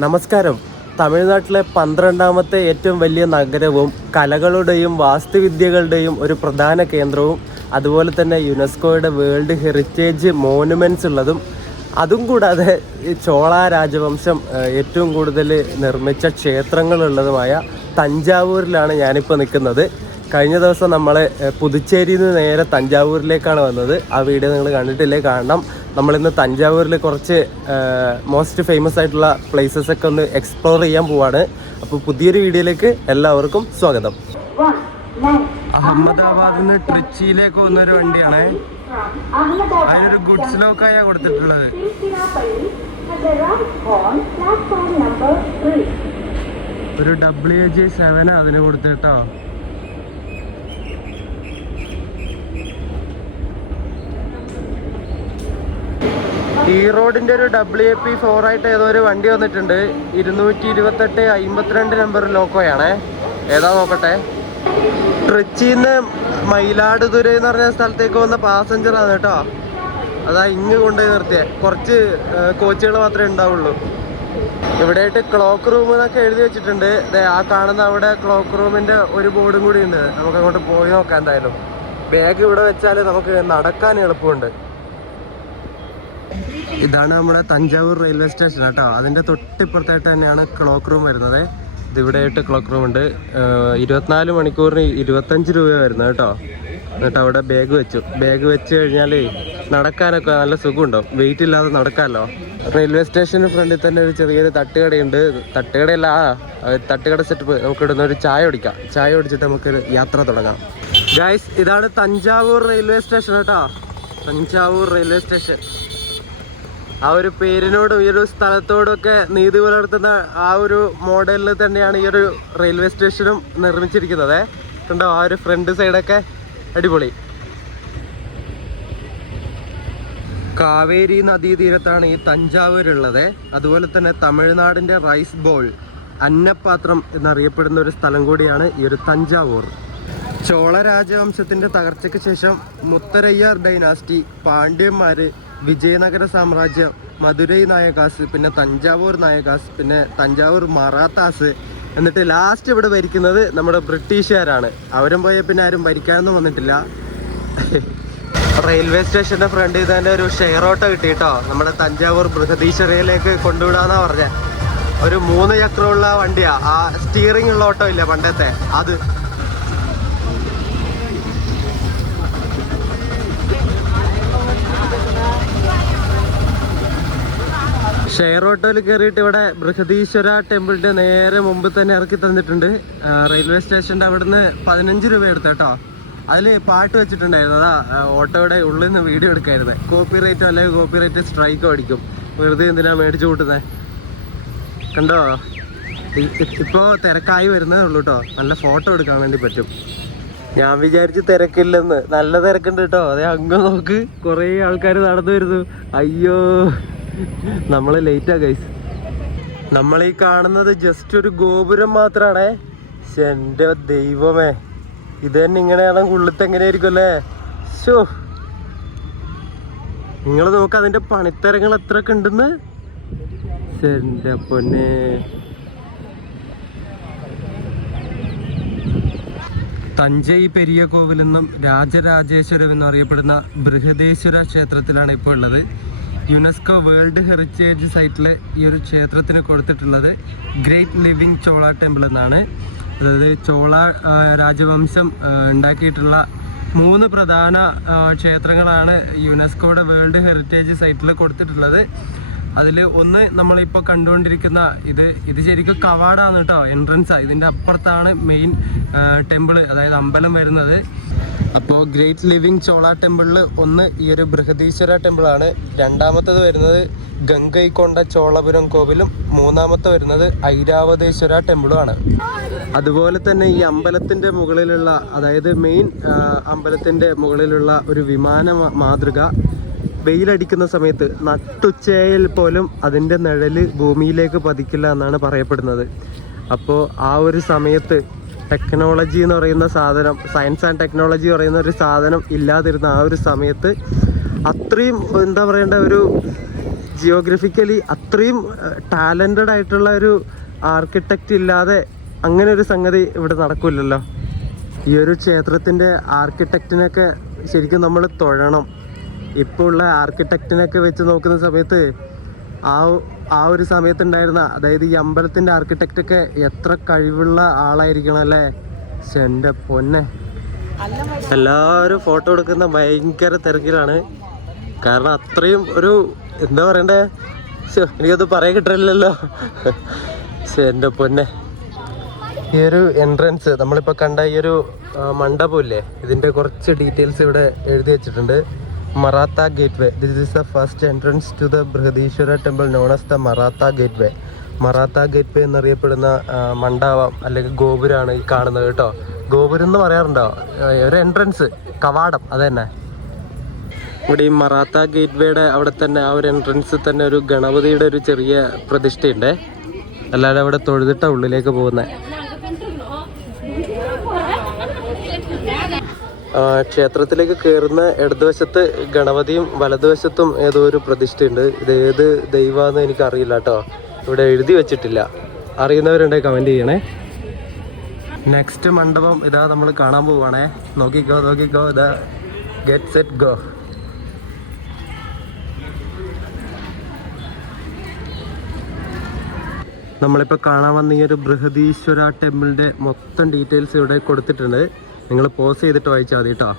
നമസ്കാരം. തമിഴ്നാട്ടിലെ 12ാമത്തെ ഏറ്റവും വലിയ നഗരവും കലകളുടെയും വാസ്തുവിദ്യകളുടെയും ഒരു പ്രധാന കേന്ദ്രവും അതുപോലെ തന്നെ യുനെസ്കോയുടെ വേൾഡ് ഹെറിറ്റേജ് മോണുമെൻറ്റ്സ് ഉള്ളതും അതും കൂടാതെ ഈ ചോള രാജവംശം ഏറ്റവും കൂടുതൽ നിർമ്മിച്ച ക്ഷേത്രങ്ങളുള്ളതുമായ തഞ്ചാവൂരിലാണ് ഞാനിപ്പോൾ നിൽക്കുന്നത്. കഴിഞ്ഞ ദിവസം നമ്മൾ പുതുച്ചേരിയിൽ നിന്ന് നേരെ തഞ്ചാവൂരിലേക്കാണ് വന്നത്. ആ വീഡിയോ നിങ്ങൾ കണ്ടിട്ടില്ലേ? കാണണം. നമ്മളിന്ന് തഞ്ചാവൂരിൽ കുറച്ച് മോസ്റ്റ് ഫേമസ് ആയിട്ടുള്ള പ്ലേസസ് ഒക്കെ ഒന്ന് എക്സ്പ്ലോർ ചെയ്യാൻ പോവാണ്. അപ്പോൾ പുതിയൊരു വീഡിയോയിലേക്ക് എല്ലാവർക്കും സ്വാഗതം. അഹമ്മദാബാദിൽ നിന്ന് ട്രിച്ചിയിലേക്ക് വന്നൊരു വണ്ടിയാണ്. അതിനൊരു ഗുഡ്സ് ലോക്കായ കൊടുത്തിട്ടുള്ളത്. ഒരു WJ7 അതിന് കൊടുത്തിട്ടോ. ഈ റോഡിന്റെ ഒരു WAP4 ആയിട്ട് ഏതോ ഒരു വണ്ടി വന്നിട്ടുണ്ട്. 228 52 നമ്പർ ലോക്കോയാണ്. ഏതാ നോക്കട്ടെ. ട്രിച്ചിന്ന് മയിലാടുതുറ എന്ന് പറഞ്ഞ സ്ഥലത്തേക്ക് വന്ന പാസഞ്ചറാണ് കേട്ടോ. അതാ ഇങ്ങ് കൊണ്ടുപോയി നിർത്തിയേ. കുറച്ച് കോച്ചുകൾ മാത്രമേ ഉണ്ടാവുള്ളൂ. ഇവിടെയായിട്ട് ക്ലോക്ക് റൂം എന്നൊക്കെ എഴുതി വെച്ചിട്ടുണ്ട്. ആ കാണുന്ന അവിടെ ക്ലോക്ക് റൂമിന്റെ ഒരു ബോർഡും കൂടി ഉണ്ട്. നമുക്ക് അങ്ങോട്ട് പോയി നോക്കാം. എന്തായാലും ബാഗ് ഇവിടെ വെച്ചാൽ നമുക്ക് നടക്കാൻ എളുപ്പമുണ്ട്. ഇതാണ് നമ്മുടെ തഞ്ചാവൂർ റെയിൽവേ സ്റ്റേഷൻ കേട്ടോ. അതിൻ്റെ തൊട്ടിപ്പുറത്തായിട്ട് തന്നെയാണ് ക്ലോക്ക് റൂം വരുന്നത്. ഇതിവിടെയായിട്ട് ക്ലോക്ക് റൂം ഉണ്ട്. 24 മണിക്കൂറിന് 25 രൂപ വരുന്നത് കേട്ടോ. എന്നിട്ട് അവിടെ ബാഗ് വെച്ച് കഴിഞ്ഞാൽ നടക്കാനൊക്കെ നല്ല സുഖമുണ്ടാവും. വെയിറ്റ് ഇല്ലാതെ നടക്കാമല്ലോ. റെയിൽവേ സ്റ്റേഷന് ഫ്രണ്ടിൽ തന്നെ ഒരു ചെറിയൊരു തട്ടുകടയുണ്ട്. തട്ടുകടയല്ല, തട്ടുകട സെറ്റപ്പ്. നമുക്ക് ഇടുന്ന ഒരു ചായ കുടിക്കാം. ചായ കുടിച്ചിട്ട് നമുക്ക് യാത്ര തുടങ്ങാം. ഗൈസ്, ഇതാണ് തഞ്ചാവൂർ റെയിൽവേ സ്റ്റേഷൻ കേട്ടോ. Thanjavur railway station. ആ ഒരു പേരിനോടും ഈ ഒരു സ്ഥലത്തോടും ഒക്കെ നീതി പുലർത്തുന്ന ആ ഒരു മോഡലിൽ തന്നെയാണ് ഈ ഒരു റെയിൽവേ സ്റ്റേഷനും നിർമ്മിച്ചിരിക്കുന്നത്. കണ്ടോ, ആ ഒരു ഫ്രണ്ട് സൈഡൊക്കെ അടിപൊളി. കാവേരി നദീതീരത്താണ് ഈ തഞ്ചാവൂരുള്ളത്. അതുപോലെ തന്നെ തമിഴ്നാടിൻ്റെ റൈസ് ബോൾ, അന്നപാത്രം എന്നറിയപ്പെടുന്ന ഒരു സ്ഥലം കൂടിയാണ് ഈ ഒരു തഞ്ചാവൂർ. ചോള രാജവംശത്തിൻ്റെ തകർച്ചയ്ക്ക് ശേഷം മുത്തരയ്യർ ഡൈനാസ്റ്റി, പാണ്ഡ്യന്മാർ, വിജയനഗര സാമ്രാജ്യം, മധുരൈ നായകാസ്, പിന്നെ തഞ്ചാവൂർ നായകാസ്, പിന്നെ തഞ്ചാവൂർ മറാത്താസ്, എന്നിട്ട് ലാസ്റ്റ് ഇവിടെ ഭരിക്കുന്നത് നമ്മുടെ ബ്രിട്ടീഷുകാരാണ്. അവരും പോയ പിന്നെ ആരും ഭരിക്കാനൊന്നും വന്നിട്ടില്ല. റെയിൽവേ സ്റ്റേഷൻ്റെ ഫ്രണ്ടിൽ തന്നെ ഒരു ഷെയർ ഓട്ടോ കിട്ടി കേട്ടോ. നമ്മുടെ തഞ്ചാവൂർ ബൃഹദീശ്വരയിലേക്ക് കൊണ്ടുവിടാന്നാ പറഞ്ഞ ഒരു 3 ചക്രമുള്ള വണ്ടിയാ. ആ സ്റ്റിയറിംഗ് ഉള്ള ഓട്ടോ ഇല്ല പണ്ടത്തെ, അത്. ഷെയർ ഓട്ടോയിൽ കയറിയിട്ട് ഇവിടെ ബൃഹദീശ്വര ടെമ്പിളിൻ്റെ നേരെ മുമ്പ് തന്നെ ഇറക്കി തന്നിട്ടുണ്ട്. റെയിൽവേ സ്റ്റേഷൻ്റെ അവിടുന്ന് 15 രൂപ എടുത്തു കേട്ടോ. അതിൽ പാട്ട് വെച്ചിട്ടുണ്ടായിരുന്നു. അതാ ഓട്ടോയുടെ ഉള്ളിൽ നിന്ന് വീഡിയോ എടുക്കായിരുന്നത്. കോപ്പിറൈറ്റോ അല്ലെങ്കിൽ കോപ്പിറൈറ്റ് സ്ട്രൈക്കോ അടിക്കും. വെറുതെ എന്തിനാ മേടിച്ചു കൂട്ടുന്നത്. കണ്ടോ, ഇപ്പോൾ തിരക്കായി വരുന്നതേ ഉള്ളൂ കേട്ടോ. നല്ല ഫോട്ടോ എടുക്കാൻ വേണ്ടി പറ്റും. ഞാൻ വിചാരിച്ച് തിരക്കില്ലെന്ന്. നല്ല തിരക്കുണ്ട് കേട്ടോ. അതെ, അങ്ങ് നോക്ക്, കുറേ ആൾക്കാർ നടന്നു വരുന്നു. അയ്യോ, നമ്മൾ ലേറ്റാ ഗൈസ്. നമ്മളീ കാണുന്നത് ജസ്റ്റ് ഒരു ഗോപുരം മാത്രമാണേ. എൻ്റെ ദൈവമേ, ഇത് തന്നെ ഇങ്ങനെയാണെങ്കിൽ ഉള്ളിലത്തെ എങ്ങനെയായിരിക്കും അല്ലേ? ഷോ, നിങ്ങൾ നോക്ക് അതിൻ്റെ പണിത്തരങ്ങൾ എത്രയൊക്കെ ഉണ്ടെന്ന്. എൻ്റെ പൊന്നെ. തഞ്ചൈ പെരിയ കോവിലെന്നും രാജരാജേശ്വരം എന്നും അറിയപ്പെടുന്ന ബൃഹദേശ്വര ക്ഷേത്രത്തിലാണ് ഇപ്പോൾ ഉള്ളത്. യുനെസ്കോ വേൾഡ് ഹെറിറ്റേജ് സൈറ്റിൽ ഈ ഒരു ക്ഷേത്രത്തിന് കൊടുത്തിട്ടുള്ളത് ഗ്രേറ്റ് ലിവിങ് ചോള ടെമ്പിൾ എന്നാണ്. അതായത് ചോള രാജവംശം ഉണ്ടാക്കിയിട്ടുള്ള 3 പ്രധാന ക്ഷേത്രങ്ങളാണ് യുനെസ്കോയുടെ വേൾഡ് ഹെറിറ്റേജ് സൈറ്റിൽ കൊടുത്തിട്ടുള്ളത്. അതിൽ ഒന്ന് നമ്മളിപ്പോൾ കണ്ടുകൊണ്ടിരിക്കുന്ന ഇത് ശരിക്കും കവാടാണ് കേട്ടോ, എൻട്രൻസാണ്. ഇതിൻ്റെ അപ്പുറത്താണ് മെയിൻ ടെമ്പിൾ, അതായത് അമ്പലം വരുന്നത്. അപ്പോൾ ഗ്രേറ്റ് ലിവിങ് ചോള ടെമ്പിളിൽ ഒന്ന് ഈ ഒരു ബൃഹദീശ്വര ടെമ്പിളാണ്. രണ്ടാമത്തത് വരുന്നത് ഗംഗൈക്കൊണ്ട ചോളപുരം കോവിലും, മൂന്നാമത്തെ വരുന്നത് ഐരാവതേശ്വര ടെമ്പിളുമാണ്. അതുപോലെ തന്നെ ഈ അമ്പലത്തിൻ്റെ മുകളിലുള്ള, അതായത് മെയിൻ അമ്പലത്തിൻ്റെ മുകളിലുള്ള ഒരു വിമാന മാതൃക വെയിലടിക്കുന്ന സമയത്ത് നട്ടുച്ചയിൽ പോലും അതിൻ്റെ നിഴല് ഭൂമിയിലേക്ക് പതിക്കില്ല എന്നാണ് പറയപ്പെടുന്നത്. അപ്പോൾ ആ ഒരു സമയത്ത് ടെക്നോളജി എന്ന് പറയുന്ന സാധനം, സയൻസ് ആൻഡ് ടെക്നോളജി പറയുന്ന ഒരു സാധനം ഇല്ലാതിരുന്ന ആ ഒരു സമയത്ത് അത്രയും എന്താ പറയേണ്ട ഒരു ജിയോഗ്രഫിക്കലി അത്രയും ടാലൻറ്റഡ് ആയിട്ടുള്ള ഒരു ആർക്കിടെക്റ്റ് ഇല്ലാതെ അങ്ങനെ ഒരു സംഗതി ഇവിടെ നടക്കില്ലല്ലോ. ഈ ഒരു ക്ഷേത്രത്തിൻ്റെ ആർക്കിടെക്റ്റിനൊക്കെ ശരിക്കും നമ്മൾ തൊഴണം. ഇപ്പോൾ ഉള്ള ആർക്കിടെക്റ്റിനൊക്കെ വെച്ച് നോക്കുന്ന സമയത്ത് ആ ഒരു സമയത്തുണ്ടായിരുന്ന, അതായത് ഈ അമ്പലത്തിൻ്റെ ആർക്കിടെക്റ്റൊക്കെ എത്ര കഴിവുള്ള ആളായിരിക്കണം അല്ലേ. എൻ്റെ പൊന്നെ, എല്ലാവരും ഫോട്ടോ എടുക്കുന്ന ഭയങ്കര തിരക്കിലാണ്. കാരണം അത്രയും ഒരു എന്താ പറയണ്ടേ, എനിക്കത് പറയാൻ കിട്ടില്ലല്ലോ. എൻ്റെ പൊന്നെ, ഈ ഒരു എൻട്രൻസ് നമ്മളിപ്പോൾ കണ്ട ഈ ഒരു മണ്ഡപമില്ലേ, ഇതിൻ്റെ കുറച്ച് ഡീറ്റെയിൽസ് ഇവിടെ എഴുതി വെച്ചിട്ടുണ്ട്. Maratha gateway, this is the first entrance to the Brihadeeswara temple known as the Maratha gateway. Maratha gateway എന്നറിയപ്പെടുന്ന മണ്ഡപം അല്ലെങ്കിൽ ഗോപുരമാണ് ഈ കാണുന്നത് കേട്ടോ. ഗോപുരം എന്ന് പറയാറുണ്ടോ, ഒരു എൻട്രൻസ്, കവാടം, അത് തന്നെ. ഇവിടെ ഈ മറാത്ത ഗേറ്റ് വേയുടെ അവിടെ തന്നെ ആ ഒരു എൻട്രൻസിൽ തന്നെ ഒരു ഗണപതിയുടെ ഒരു ചെറിയ പ്രതിഷ്ഠയുണ്ട്. എല്ലാവരും അവിടെ തൊഴുതിട്ട ഉള്ളിലേക്ക് പോകുന്നത്. ക്ഷേത്രത്തിലേക്ക് കയറുന്ന ഇടതുവശത്ത് ഗണപതിയും വലതുവശത്തും ഏതോ ഒരു പ്രതിഷ്ഠയുണ്ട്. ഇത് ഏത് ദൈവമാണെന്ന് എനിക്കറിയില്ല കേട്ടോ, ഇവിടെ എഴുതി വെച്ചിട്ടില്ല. അറിയുന്നവരുണ്ടെങ്കിൽ കമൻറ്റ് ചെയ്യണേ. നെക്സ്റ്റ് മണ്ഡപം ഇതാ നമ്മൾ കാണാൻ പോവുകയാണേ. നോക്കിക്കോ ഇതാ, ഗെറ്റ് സെറ്റ് ഗോ. നമ്മളിപ്പോൾ കാണാൻ വന്ന ഈ ഒരു ബൃഹദീശ്വര ടെമ്പിളിൻ്റെ മൊത്തം ഡീറ്റെയിൽസ് ഇവിടെ കൊടുത്തിട്ടുണ്ട്. നിങ്ങൾ പോസ് ചെയ്തിട്ട് വായിച്ചാൽ മതി കേട്ടോ.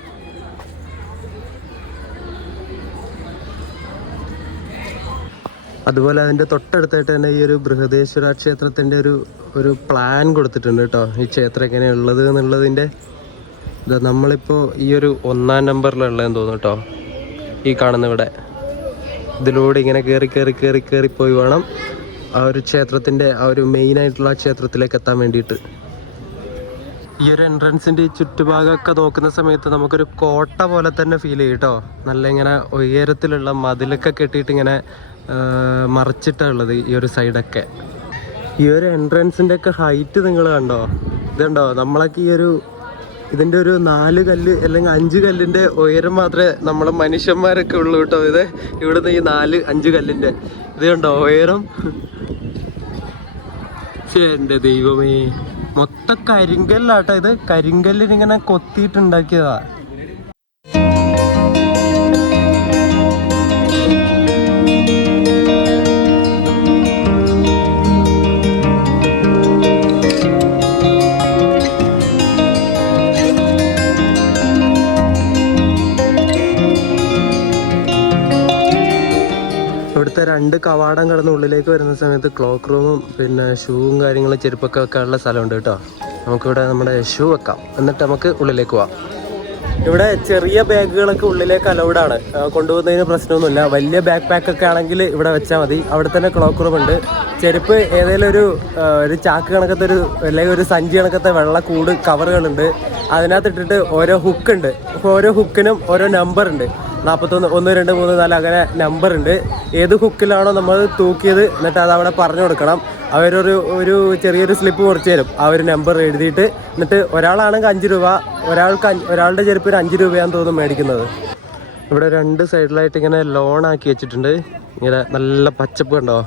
അതുപോലെ അതിൻ്റെ തൊട്ടടുത്തായിട്ട് തന്നെ ഈ ഒരു ബൃഹദേശ്വര ക്ഷേത്രത്തിൻ്റെ ഒരു പ്ലാൻ കൊടുത്തിട്ടുണ്ട് കേട്ടോ. ഈ ക്ഷേത്രം എങ്ങനെയുള്ളത് എന്നുള്ളതിൻ്റെ ഇതാ നമ്മളിപ്പോൾ ഈ ഒരു 1-ാം നമ്പറിലുള്ളതെന്ന് തോന്നുന്നു കേട്ടോ. ഈ കാണുന്ന ഇവിടെ ഇതിലൂടെ ഇങ്ങനെ കയറി പോയി വേണം ആ ഒരു ക്ഷേത്രത്തിൻ്റെ ആ ഒരു മെയിനായിട്ടുള്ള ക്ഷേത്രത്തിലേക്ക് എത്താൻ വേണ്ടിയിട്ട്. ഈ ഒരു എൻട്രൻസിൻ്റെ ഈ ചുറ്റുഭാഗമൊക്കെ നോക്കുന്ന സമയത്ത് നമുക്കൊരു കോട്ട പോലെ തന്നെ ഫീൽ ചെയ്യും കേട്ടോ. നല്ല ഇങ്ങനെ ഉയരത്തിലുള്ള മതിലൊക്കെ കെട്ടിയിട്ട് ഇങ്ങനെ മറച്ചിട്ടുള്ളത് ഈ ഒരു സൈഡൊക്കെ. ഈ ഒരു എൻട്രൻസിൻ്റെ ഒക്കെ ഹൈറ്റ് നിങ്ങൾ കണ്ടോ? ഇതുണ്ടോ, നമ്മളൊക്കെ ഈ ഒരു ഇതിൻ്റെ ഒരു 4 കല്ല് അല്ലെങ്കിൽ 5 കല്ലിൻ്റെ ഉയരം മാത്രമേ നമ്മൾ മനുഷ്യന്മാരൊക്കെ ഉള്ളൂ കേട്ടോ. ഇത് ഇവിടുന്ന് ഈ 4-5 കല്ലിൻ്റെ ഇത് കണ്ടോ ഉയരം. എൻ്റെ ദൈവമേ, മൊത്തം കരിങ്കല്ലാട്ടോ. ഇത് കരിങ്കല്ലിനിങ്ങനെ കൊത്തിയിട്ടുണ്ടാക്കിയതാ. ഇവിടുത്തെ 2 കവാടം കടന്ന് ഉള്ളിലേക്ക് വരുന്ന സമയത്ത് ക്ലോക്ക് റൂമും പിന്നെ ഷൂവും കാര്യങ്ങളും ചെരുപ്പൊക്കെ വെക്കാനുള്ള സ്ഥലമുണ്ട് കേട്ടോ. നമുക്കിവിടെ നമ്മുടെ ഷൂ വെക്കാം, എന്നിട്ട് നമുക്ക് ഉള്ളിലേക്ക് പോവാം. ഇവിടെ ചെറിയ ബാഗുകളൊക്കെ ഉള്ളിലേക്ക് അലൗഡാണ്, കൊണ്ടുപോകുന്നതിന് പ്രശ്നമൊന്നുമില്ല. വലിയ ബാക്ക് പാക്കൊക്കെ ആണെങ്കിൽ ഇവിടെ വെച്ചാൽ മതി. അവിടെ തന്നെ ക്ലോക്ക് റൂം ഉണ്ട്. ചെരുപ്പ് ഏതെങ്കിലും ഒരു ചാക്ക് കണക്കത്തെ അല്ലെങ്കിൽ ഒരു സഞ്ചി കണക്കത്തെ വെള്ള കൂട് കവറുകളുണ്ട്. അതിനകത്തിട്ടിട്ട് ഓരോ ഹുക്കുണ്ട്. ഓരോ ഹുക്കിനും ഓരോ നമ്പർ ഉണ്ട്. 41, 1, 2, 3, 4 അങ്ങനെ നമ്പർ ഉണ്ട്. ഏത് ഹുക്കിലാണോ നമ്മൾ തൂക്കിയത് എന്നിട്ട് അത് അവിടെ പറഞ്ഞു കൊടുക്കണം. അവരൊരു ചെറിയൊരു സ്ലിപ്പ് മുറിച്ച് തരും. ആ ഒരു നമ്പർ എഴുതിയിട്ട് എന്നിട്ട് ഒരാളാണെങ്കിൽ 5 രൂപ, ഒരാളുടെ ചെരുപ്പിന് 5 രൂപയാണെന്ന് തോന്നുന്നു മേടിക്കുന്നത്. ഇവിടെ 2 സൈഡിലായിട്ട് ഇങ്ങനെ ലോൺ ആക്കി വെച്ചിട്ടുണ്ട്. ഇങ്ങനെ നല്ല പച്ചപ്പ് കണ്ടോ,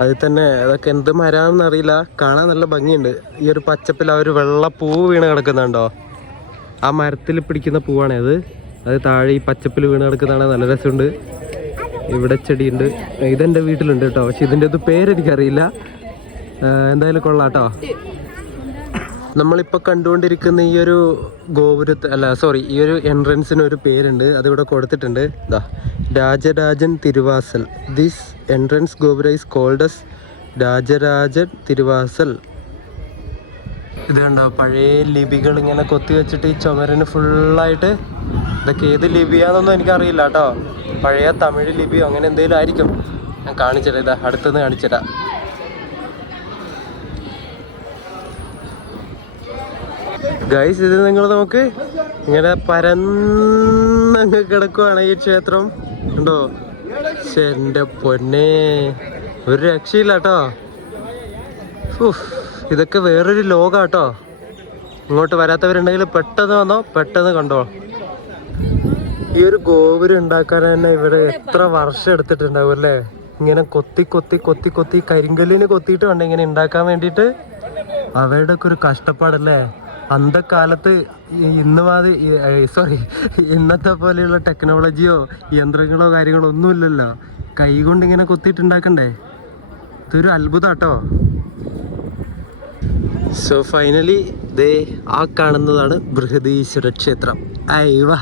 അതിൽ തന്നെ അതൊക്കെ എന്ത് മരാമെന്ന് അറിയില്ല, കാണാൻ നല്ല ഭംഗിയുണ്ട്. ഈ ഒരു പച്ചപ്പിൽ ആ ഒരു വെള്ള പൂവ് വീണ് കിടക്കുന്നുണ്ടോ, ആ മരത്തിൽ പിടിക്കുന്ന പൂവാണത്. അത് താഴെ ഈ പച്ചപ്പിൽ വീണ് കിടക്കുന്നതാണ്, നല്ല രസമുണ്ട്. ഇവിടെ ചെടിയുണ്ട്. ഇതെൻ്റെ വീട്ടിലുണ്ട് കേട്ടോ, പക്ഷെ ഇതിൻ്റെ പേരെനിക്കറിയില്ല. എന്തായാലും കൊള്ളാം കേട്ടോ. നമ്മളിപ്പോൾ കണ്ടുകൊണ്ടിരിക്കുന്ന ഈ ഒരു ഈ ഒരു എൻട്രൻസിന് ഒരു പേരുണ്ട്, അതിവിടെ കൊടുത്തിട്ടുണ്ട്. ഇതാ, Rajarajan Thiruvasal. This entrance gopura is called as Rajarajan Thiruvasal. ഇത് കണ്ടോ, പഴയ ലിപികൾ ഇങ്ങനെ കൊത്തി വെച്ചിട്ട് ഈ ചുമരിന് ഫുള്ളായിട്ട്. ഇതൊക്കെ ഏത് ലിപിയാണെന്നൊന്നും എനിക്കറിയില്ല കേട്ടോ. പഴയ തമിഴ് ലിപിയോ അങ്ങനെ എന്തെങ്കിലും ആയിരിക്കും. ഞാൻ കാണിച്ചിടാം, ഇതാ അടുത്തുനിന്ന് കാണിച്ചിടാം. ഗൈസ്, ഇത് നിങ്ങൾ നമുക്ക് ഇങ്ങനെ പരന്നങ്ങ് കിടക്കുവാണ് ഈ ക്ഷേത്രം. ഉണ്ടോ? എൻ്റെ പൊന്നെ, ഒരു രക്ഷയില്ല കേട്ടോ. ഇതൊക്കെ വേറൊരു ലോകാട്ടോ. ഇങ്ങോട്ട് വരാത്തവരുണ്ടെങ്കിൽ പെട്ടെന്ന് വന്നോ, പെട്ടെന്ന് കണ്ടോ. ഈ ഒരു ഗോപുരം ഉണ്ടാക്കാൻ തന്നെ ഇവിടെ എത്ര വർഷം എടുത്തിട്ടുണ്ടാവും അല്ലേ? ഇങ്ങനെ കൊത്തി കൊത്തി കൊത്തി കൊത്തി കരിങ്കല്ലിന് കൊത്തിയിട്ട് വേണ്ട ഇങ്ങനെ ഉണ്ടാക്കാൻ വേണ്ടിയിട്ട്. അവരുടെ ഒക്കെ ഒരു കഷ്ടപ്പാടല്ലേ. അന്ധക്കാലത്ത് ഇന്നത്തെ പോലെയുള്ള ടെക്നോളജിയോ യന്ത്രങ്ങളോ കാര്യങ്ങളോ ഒന്നുമില്ലല്ലോ. കൈ കൊണ്ട് ഇങ്ങനെ കൊത്തിയിട്ടുണ്ടാക്കണ്ടേ. ഇതൊരു അത്ഭുതാട്ടോ. സോ ഫൈനലി ദേ ആ കാണുന്നതാണ് ബൃഹദീശ്വര ക്ഷേത്രം. അയ്യവാ,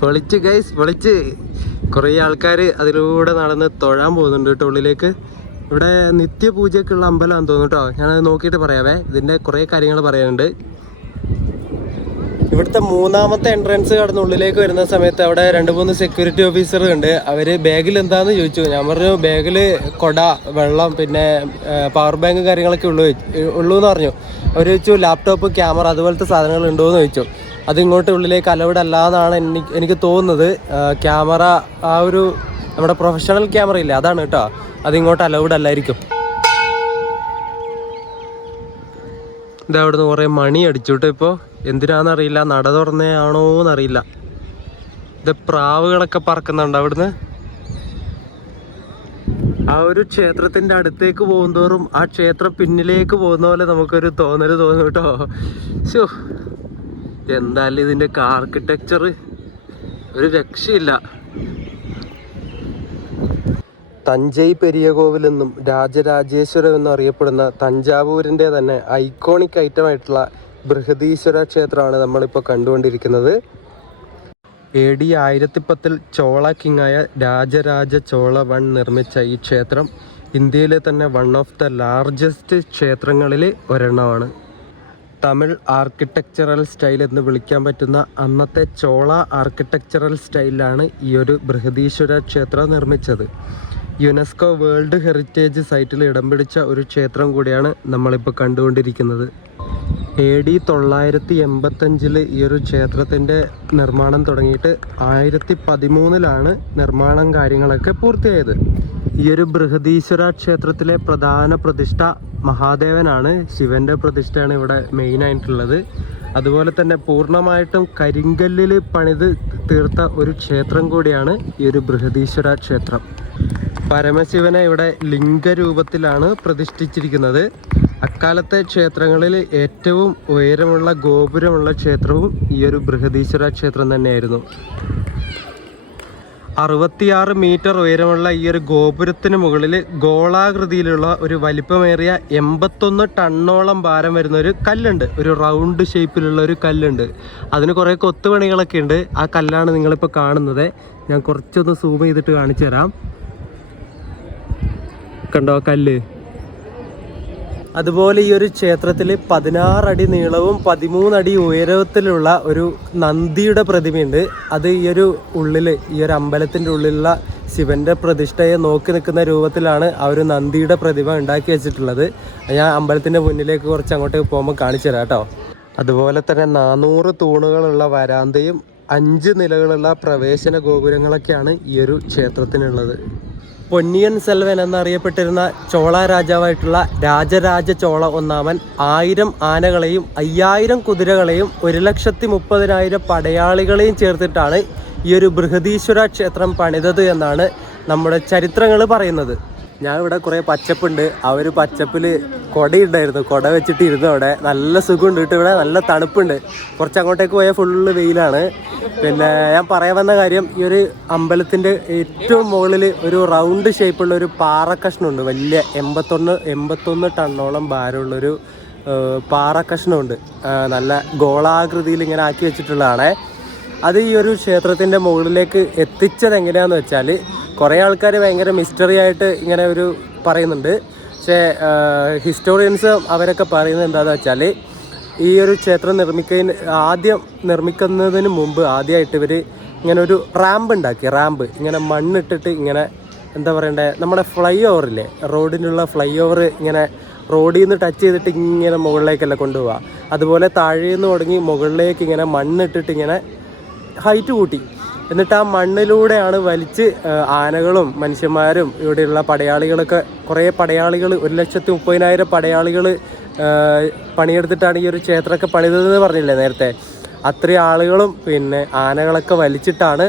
പൊളിച്ച് ഗൈസ്, പൊളിച്ച്. കുറേ ആൾക്കാർ അതിലൂടെ നടന്ന് തൊഴാൻ പോകുന്നുണ്ട് കേട്ടോ ഉള്ളിലേക്ക്. ഇവിടെ നിത്യപൂജയ്ക്കുള്ള അമ്പലമാണെന്ന് തോന്നുന്നു കേട്ടോ. ഞാനത് നോക്കിയിട്ട് പറയാവേ. ഇതിൻ്റെ കുറേ കാര്യങ്ങൾ പറയാനുണ്ട്. ഇവിടുത്തെ മൂന്നാമത്തെ എൻട്രൻസ് കടന്ന് ഉള്ളിലേക്ക് വരുന്ന സമയത്ത് അവിടെ 2-3 സെക്യൂരിറ്റി ഓഫീസർ ഉണ്ട്. അവർ ബാഗിൽ എന്താണെന്ന് ചോദിച്ചു. ഞാൻ പറഞ്ഞു ബാഗിൽ കൊട, വെള്ളം, പിന്നെ പവർ ബാങ്ക് കാര്യങ്ങളൊക്കെ ഉള്ളൂ എന്ന് പറഞ്ഞു. അവർ ചോദിച്ചു ലാപ്ടോപ്പ്, ക്യാമറ അതുപോലത്തെ സാധനങ്ങൾ ഉണ്ടോ എന്ന് ചോദിച്ചു. അതിങ്ങോട്ട് ഉള്ളിലേക്ക് അലൗഡ് അല്ല എന്നാണ് എനിക്ക് തോന്നുന്നത്. ക്യാമറ ആ ഒരു നമ്മുടെ പ്രൊഫഷണൽ ക്യാമറ ഇല്ലേ, അതാണ് കേട്ടോ. അതിങ്ങോട്ട് അലൗഡ് അല്ലായിരിക്കും. ഇത് അവിടുന്ന് കുറേ മണി അടിച്ചുട്ടോ. ഇപ്പോൾ എന്തിനാണെന്നറിയില്ല, നട തുറന്നയാണോ എന്നറിയില്ല. ഇത് പ്രാവുകളൊക്കെ പറക്കുന്നുണ്ട് അവിടുന്ന്. ആ ഒരു ക്ഷേത്രത്തിൻ്റെ അടുത്തേക്ക് പോകുന്തോറും ആ ക്ഷേത്രം പിന്നിലേക്ക് പോകുന്ന പോലെ നമുക്കൊരു തോന്നൽ തോന്നും കേട്ടോ. ശോ, എന്തായാലും ഇതിൻ്റെ ആർക്കിടെക്ചർ ഒരു രക്ഷയില്ല. തഞ്ചൈ പെരിയ കോവിൽ എന്നും രാജരാജേശ്വരം എന്നും അറിയപ്പെടുന്ന തഞ്ചാവൂരിൻ്റെ തന്നെ ഐക്കോണിക് ഐറ്റമായിട്ടുള്ള ബൃഹദീശ്വര ക്ഷേത്രമാണ് നമ്മളിപ്പോൾ കണ്ടുകൊണ്ടിരിക്കുന്നത്. AD 1010 ചോള കിങ്ങായ രാജരാജ ചോള 1 നിർമ്മിച്ച ഈ ക്ഷേത്രം ഇന്ത്യയിലെ തന്നെ വൺ ഓഫ് ദ ലാർജസ്റ്റ് ക്ഷേത്രങ്ങളിൽ ഒരെണ്ണമാണ്. തമിഴ് ആർക്കിടെക്ചറൽ സ്റ്റൈൽ എന്ന് വിളിക്കാൻ പറ്റുന്ന അന്നത്തെ ചോള ആർക്കിടെക്ചറൽ സ്റ്റൈലിലാണ് ഈ ഒരു ബൃഹദീശ്വര ക്ഷേത്രം നിർമ്മിച്ചത്. യുനെസ്കോ വേൾഡ് ഹെറിറ്റേജ് സൈറ്റിൽ ഇടം പിടിച്ച ഒരു ക്ഷേത്രം കൂടിയാണ് നമ്മളിപ്പോൾ കണ്ടുകൊണ്ടിരിക്കുന്നത്. AD 985 ഈ ഒരു ക്ഷേത്രത്തിൻ്റെ നിർമ്മാണം തുടങ്ങിയിട്ട് 1013 നിർമ്മാണം കാര്യങ്ങളൊക്കെ പൂർത്തിയായത്. ഈ ഒരു ബൃഹദീശ്വര ക്ഷേത്രത്തിലെ പ്രധാന പ്രതിഷ്ഠ മഹാദേവനാണ്. ശിവൻ്റെ പ്രതിഷ്ഠയാണ് ഇവിടെ മെയിനായിട്ടുള്ളത്. അതുപോലെ തന്നെ പൂർണ്ണമായിട്ടും കരിങ്കല്ലിൽ പണിത് തീർത്ത ഒരു ക്ഷേത്രം കൂടിയാണ് ഈ ഒരു ബൃഹദീശ്വര ക്ഷേത്രം. പരമശിവനെ ഇവിടെ ലിംഗരൂപത്തിലാണ് പ്രതിഷ്ഠിച്ചിരിക്കുന്നത്. അക്കാലത്തെ ക്ഷേത്രങ്ങളിൽ ഏറ്റവും ഉയരമുള്ള ഗോപുരമുള്ള ക്ഷേത്രവും ഈ ഒരു ബൃഹദീശ്വര ക്ഷേത്രം തന്നെയായിരുന്നു. 66 മീറ്റർ ഉയരമുള്ള ഈ ഒരു ഗോപുരത്തിന് മുകളിൽ ഗോളാകൃതിയിലുള്ള ഒരു വലിപ്പമേറിയ 81 ടണ്ണോളം ഭാരം വരുന്ന ഒരു കല്ലുണ്ട്. ഒരു റൗണ്ട് ഷേപ്പിലുള്ള ഒരു കല്ലുണ്ട്. അതിന് കുറേ കൊത്തുപണികളൊക്കെ ഉണ്ട്. ആ കല്ലാണ് നിങ്ങളിപ്പോൾ കാണുന്നത്. ഞാൻ കുറച്ചൊന്ന് സൂം ചെയ്തിട്ട് കാണിച്ചു തരാം. കണ്ടോ കല്ല്? അതുപോലെ ഈ ഒരു ക്ഷേത്രത്തിൽ 16 അടി നീളവും 13 അടി ഉയരത്തിലുള്ള ഒരു നന്ദിയുടെ പ്രതിമയുണ്ട്. അത് ഈ ഒരു അമ്പലത്തിൻ്റെ ഉള്ളിലുള്ള ശിവൻ്റെ പ്രതിഷ്ഠയെ നോക്കി നിൽക്കുന്ന രൂപത്തിലാണ് ആ ഒരു നന്ദിയുടെ പ്രതിമ ഉണ്ടാക്കി വെച്ചിട്ടുള്ളത്. ഞാൻ അമ്പലത്തിൻ്റെ മുന്നിലേക്ക് കുറച്ച് അങ്ങോട്ടേക്ക് പോകുമ്പോൾ കാണിച്ചു തരാം കേട്ടോ. അതുപോലെ തന്നെ 400 തൂണുകളുള്ള വരാന്തയും 5 നിലകളുള്ള പ്രവേശന ഗോപുരങ്ങളൊക്കെയാണ് ഈ ഒരു ക്ഷേത്രത്തിനുള്ളത്. പൊന്നിയൻ സെൽവൻ എന്നറിയപ്പെട്ടിരുന്ന ചോള രാജാവായിട്ടുള്ള രാജരാജ ചോള 1 1000 ആനകളെയും 5000 കുതിരകളെയും 1,30,000 പടയാളികളെയും ചേർത്തിട്ടാണ് ഈ ഒരു ബൃഹദീശ്വര ക്ഷേത്രം പണിതത് എന്നാണ് നമ്മുടെ ചരിത്രങ്ങൾ പറയുന്നത്. ഞാൻ ഇവിടെ കുറേ പച്ചപ്പുണ്ട്. ആ ഒരു പച്ചപ്പിൽ കുടയുണ്ടായിരുന്നു. കുട വെച്ചിട്ട് ഇരുന്നു. അവിടെ നല്ല സുഖമുണ്ട് കേട്ടോ. ഇവിടെ നല്ല തണുപ്പുണ്ട്. കുറച്ച് അങ്ങോട്ടേക്ക് പോയാൽ ഫുള്ള് വെയിലാണ്. പിന്നെ ഞാൻ പറയാൻ വന്ന കാര്യം, ഈ ഒരു അമ്പലത്തിൻ്റെ ഏറ്റവും മുകളിൽ ഒരു റൗണ്ട് ഷേപ്പുള്ള ഒരു പാറക്കഷ്ണമുണ്ട്. വലിയ 81 ടണ്ണോളം ഭാരമുള്ളൊരു പാറക്കഷ്ണമുണ്ട്. നല്ല ഗോളാകൃതിയിൽ ഇങ്ങനെ ആക്കി വെച്ചിട്ടുള്ളതാണ്. അത് ഈ ഒരു ക്ഷേത്രത്തിൻ്റെ മുകളിലേക്ക് എത്തിച്ചത് എങ്ങനെയാണെന്ന് വെച്ചാൽ, കുറേ ആൾക്കാർ ഭയങ്കര മിസ്റ്ററി ആയിട്ട് ഇങ്ങനെ ഒരു പറയുന്നുണ്ട്. പക്ഷേ ഹിസ്റ്റോറിയൻസ് അവരൊക്കെ പറയുന്നത് എന്താണെന്ന് വെച്ചാൽ, ഈ ഒരു ക്ഷേത്രം നിർമ്മിക്കുന്നതിന് മുമ്പ് ആദ്യമായിട്ട് ഇവർ ഇങ്ങനെ ഒരു റാമ്പ് ഉണ്ടാക്കി. റാമ്പ് ഇങ്ങനെ മണ്ണിട്ടിട്ട് ഇങ്ങനെ എന്താ പറയണ്ടേ, നമ്മുടെ ഫ്ലൈ ഓവറില്ലേ, റോഡിനുള്ള ഫ്ലൈ ഓവർ ഇങ്ങനെ റോഡിൽ നിന്ന് ടച്ച് ചെയ്തിട്ട് ഇങ്ങനെ മുകളിലേക്കല്ല കൊണ്ടുപോവുക. അതുപോലെ താഴേന്ന് തുടങ്ങി മുകളിലേക്ക് ഇങ്ങനെ മണ്ണിട്ടിട്ട് ഇങ്ങനെ ഹൈറ്റ് കൂട്ടി. എന്നിട്ട് ആ മണ്ണിലൂടെയാണ് വലിച്ച് ആനകളും മനുഷ്യന്മാരും ഇവിടെയുള്ള പടയാളികളൊക്കെ, കുറേ പടയാളികൾ 1,30,000 പടയാളികൾ പണിയെടുത്തിട്ടാണ് ഈ ഒരു ക്ഷേത്രമൊക്കെ പണിതതെന്ന് പറഞ്ഞില്ലേ നേരത്തെ. അത്രയും ആളുകളും പിന്നെ ആനകളൊക്കെ വലിച്ചിട്ടാണ്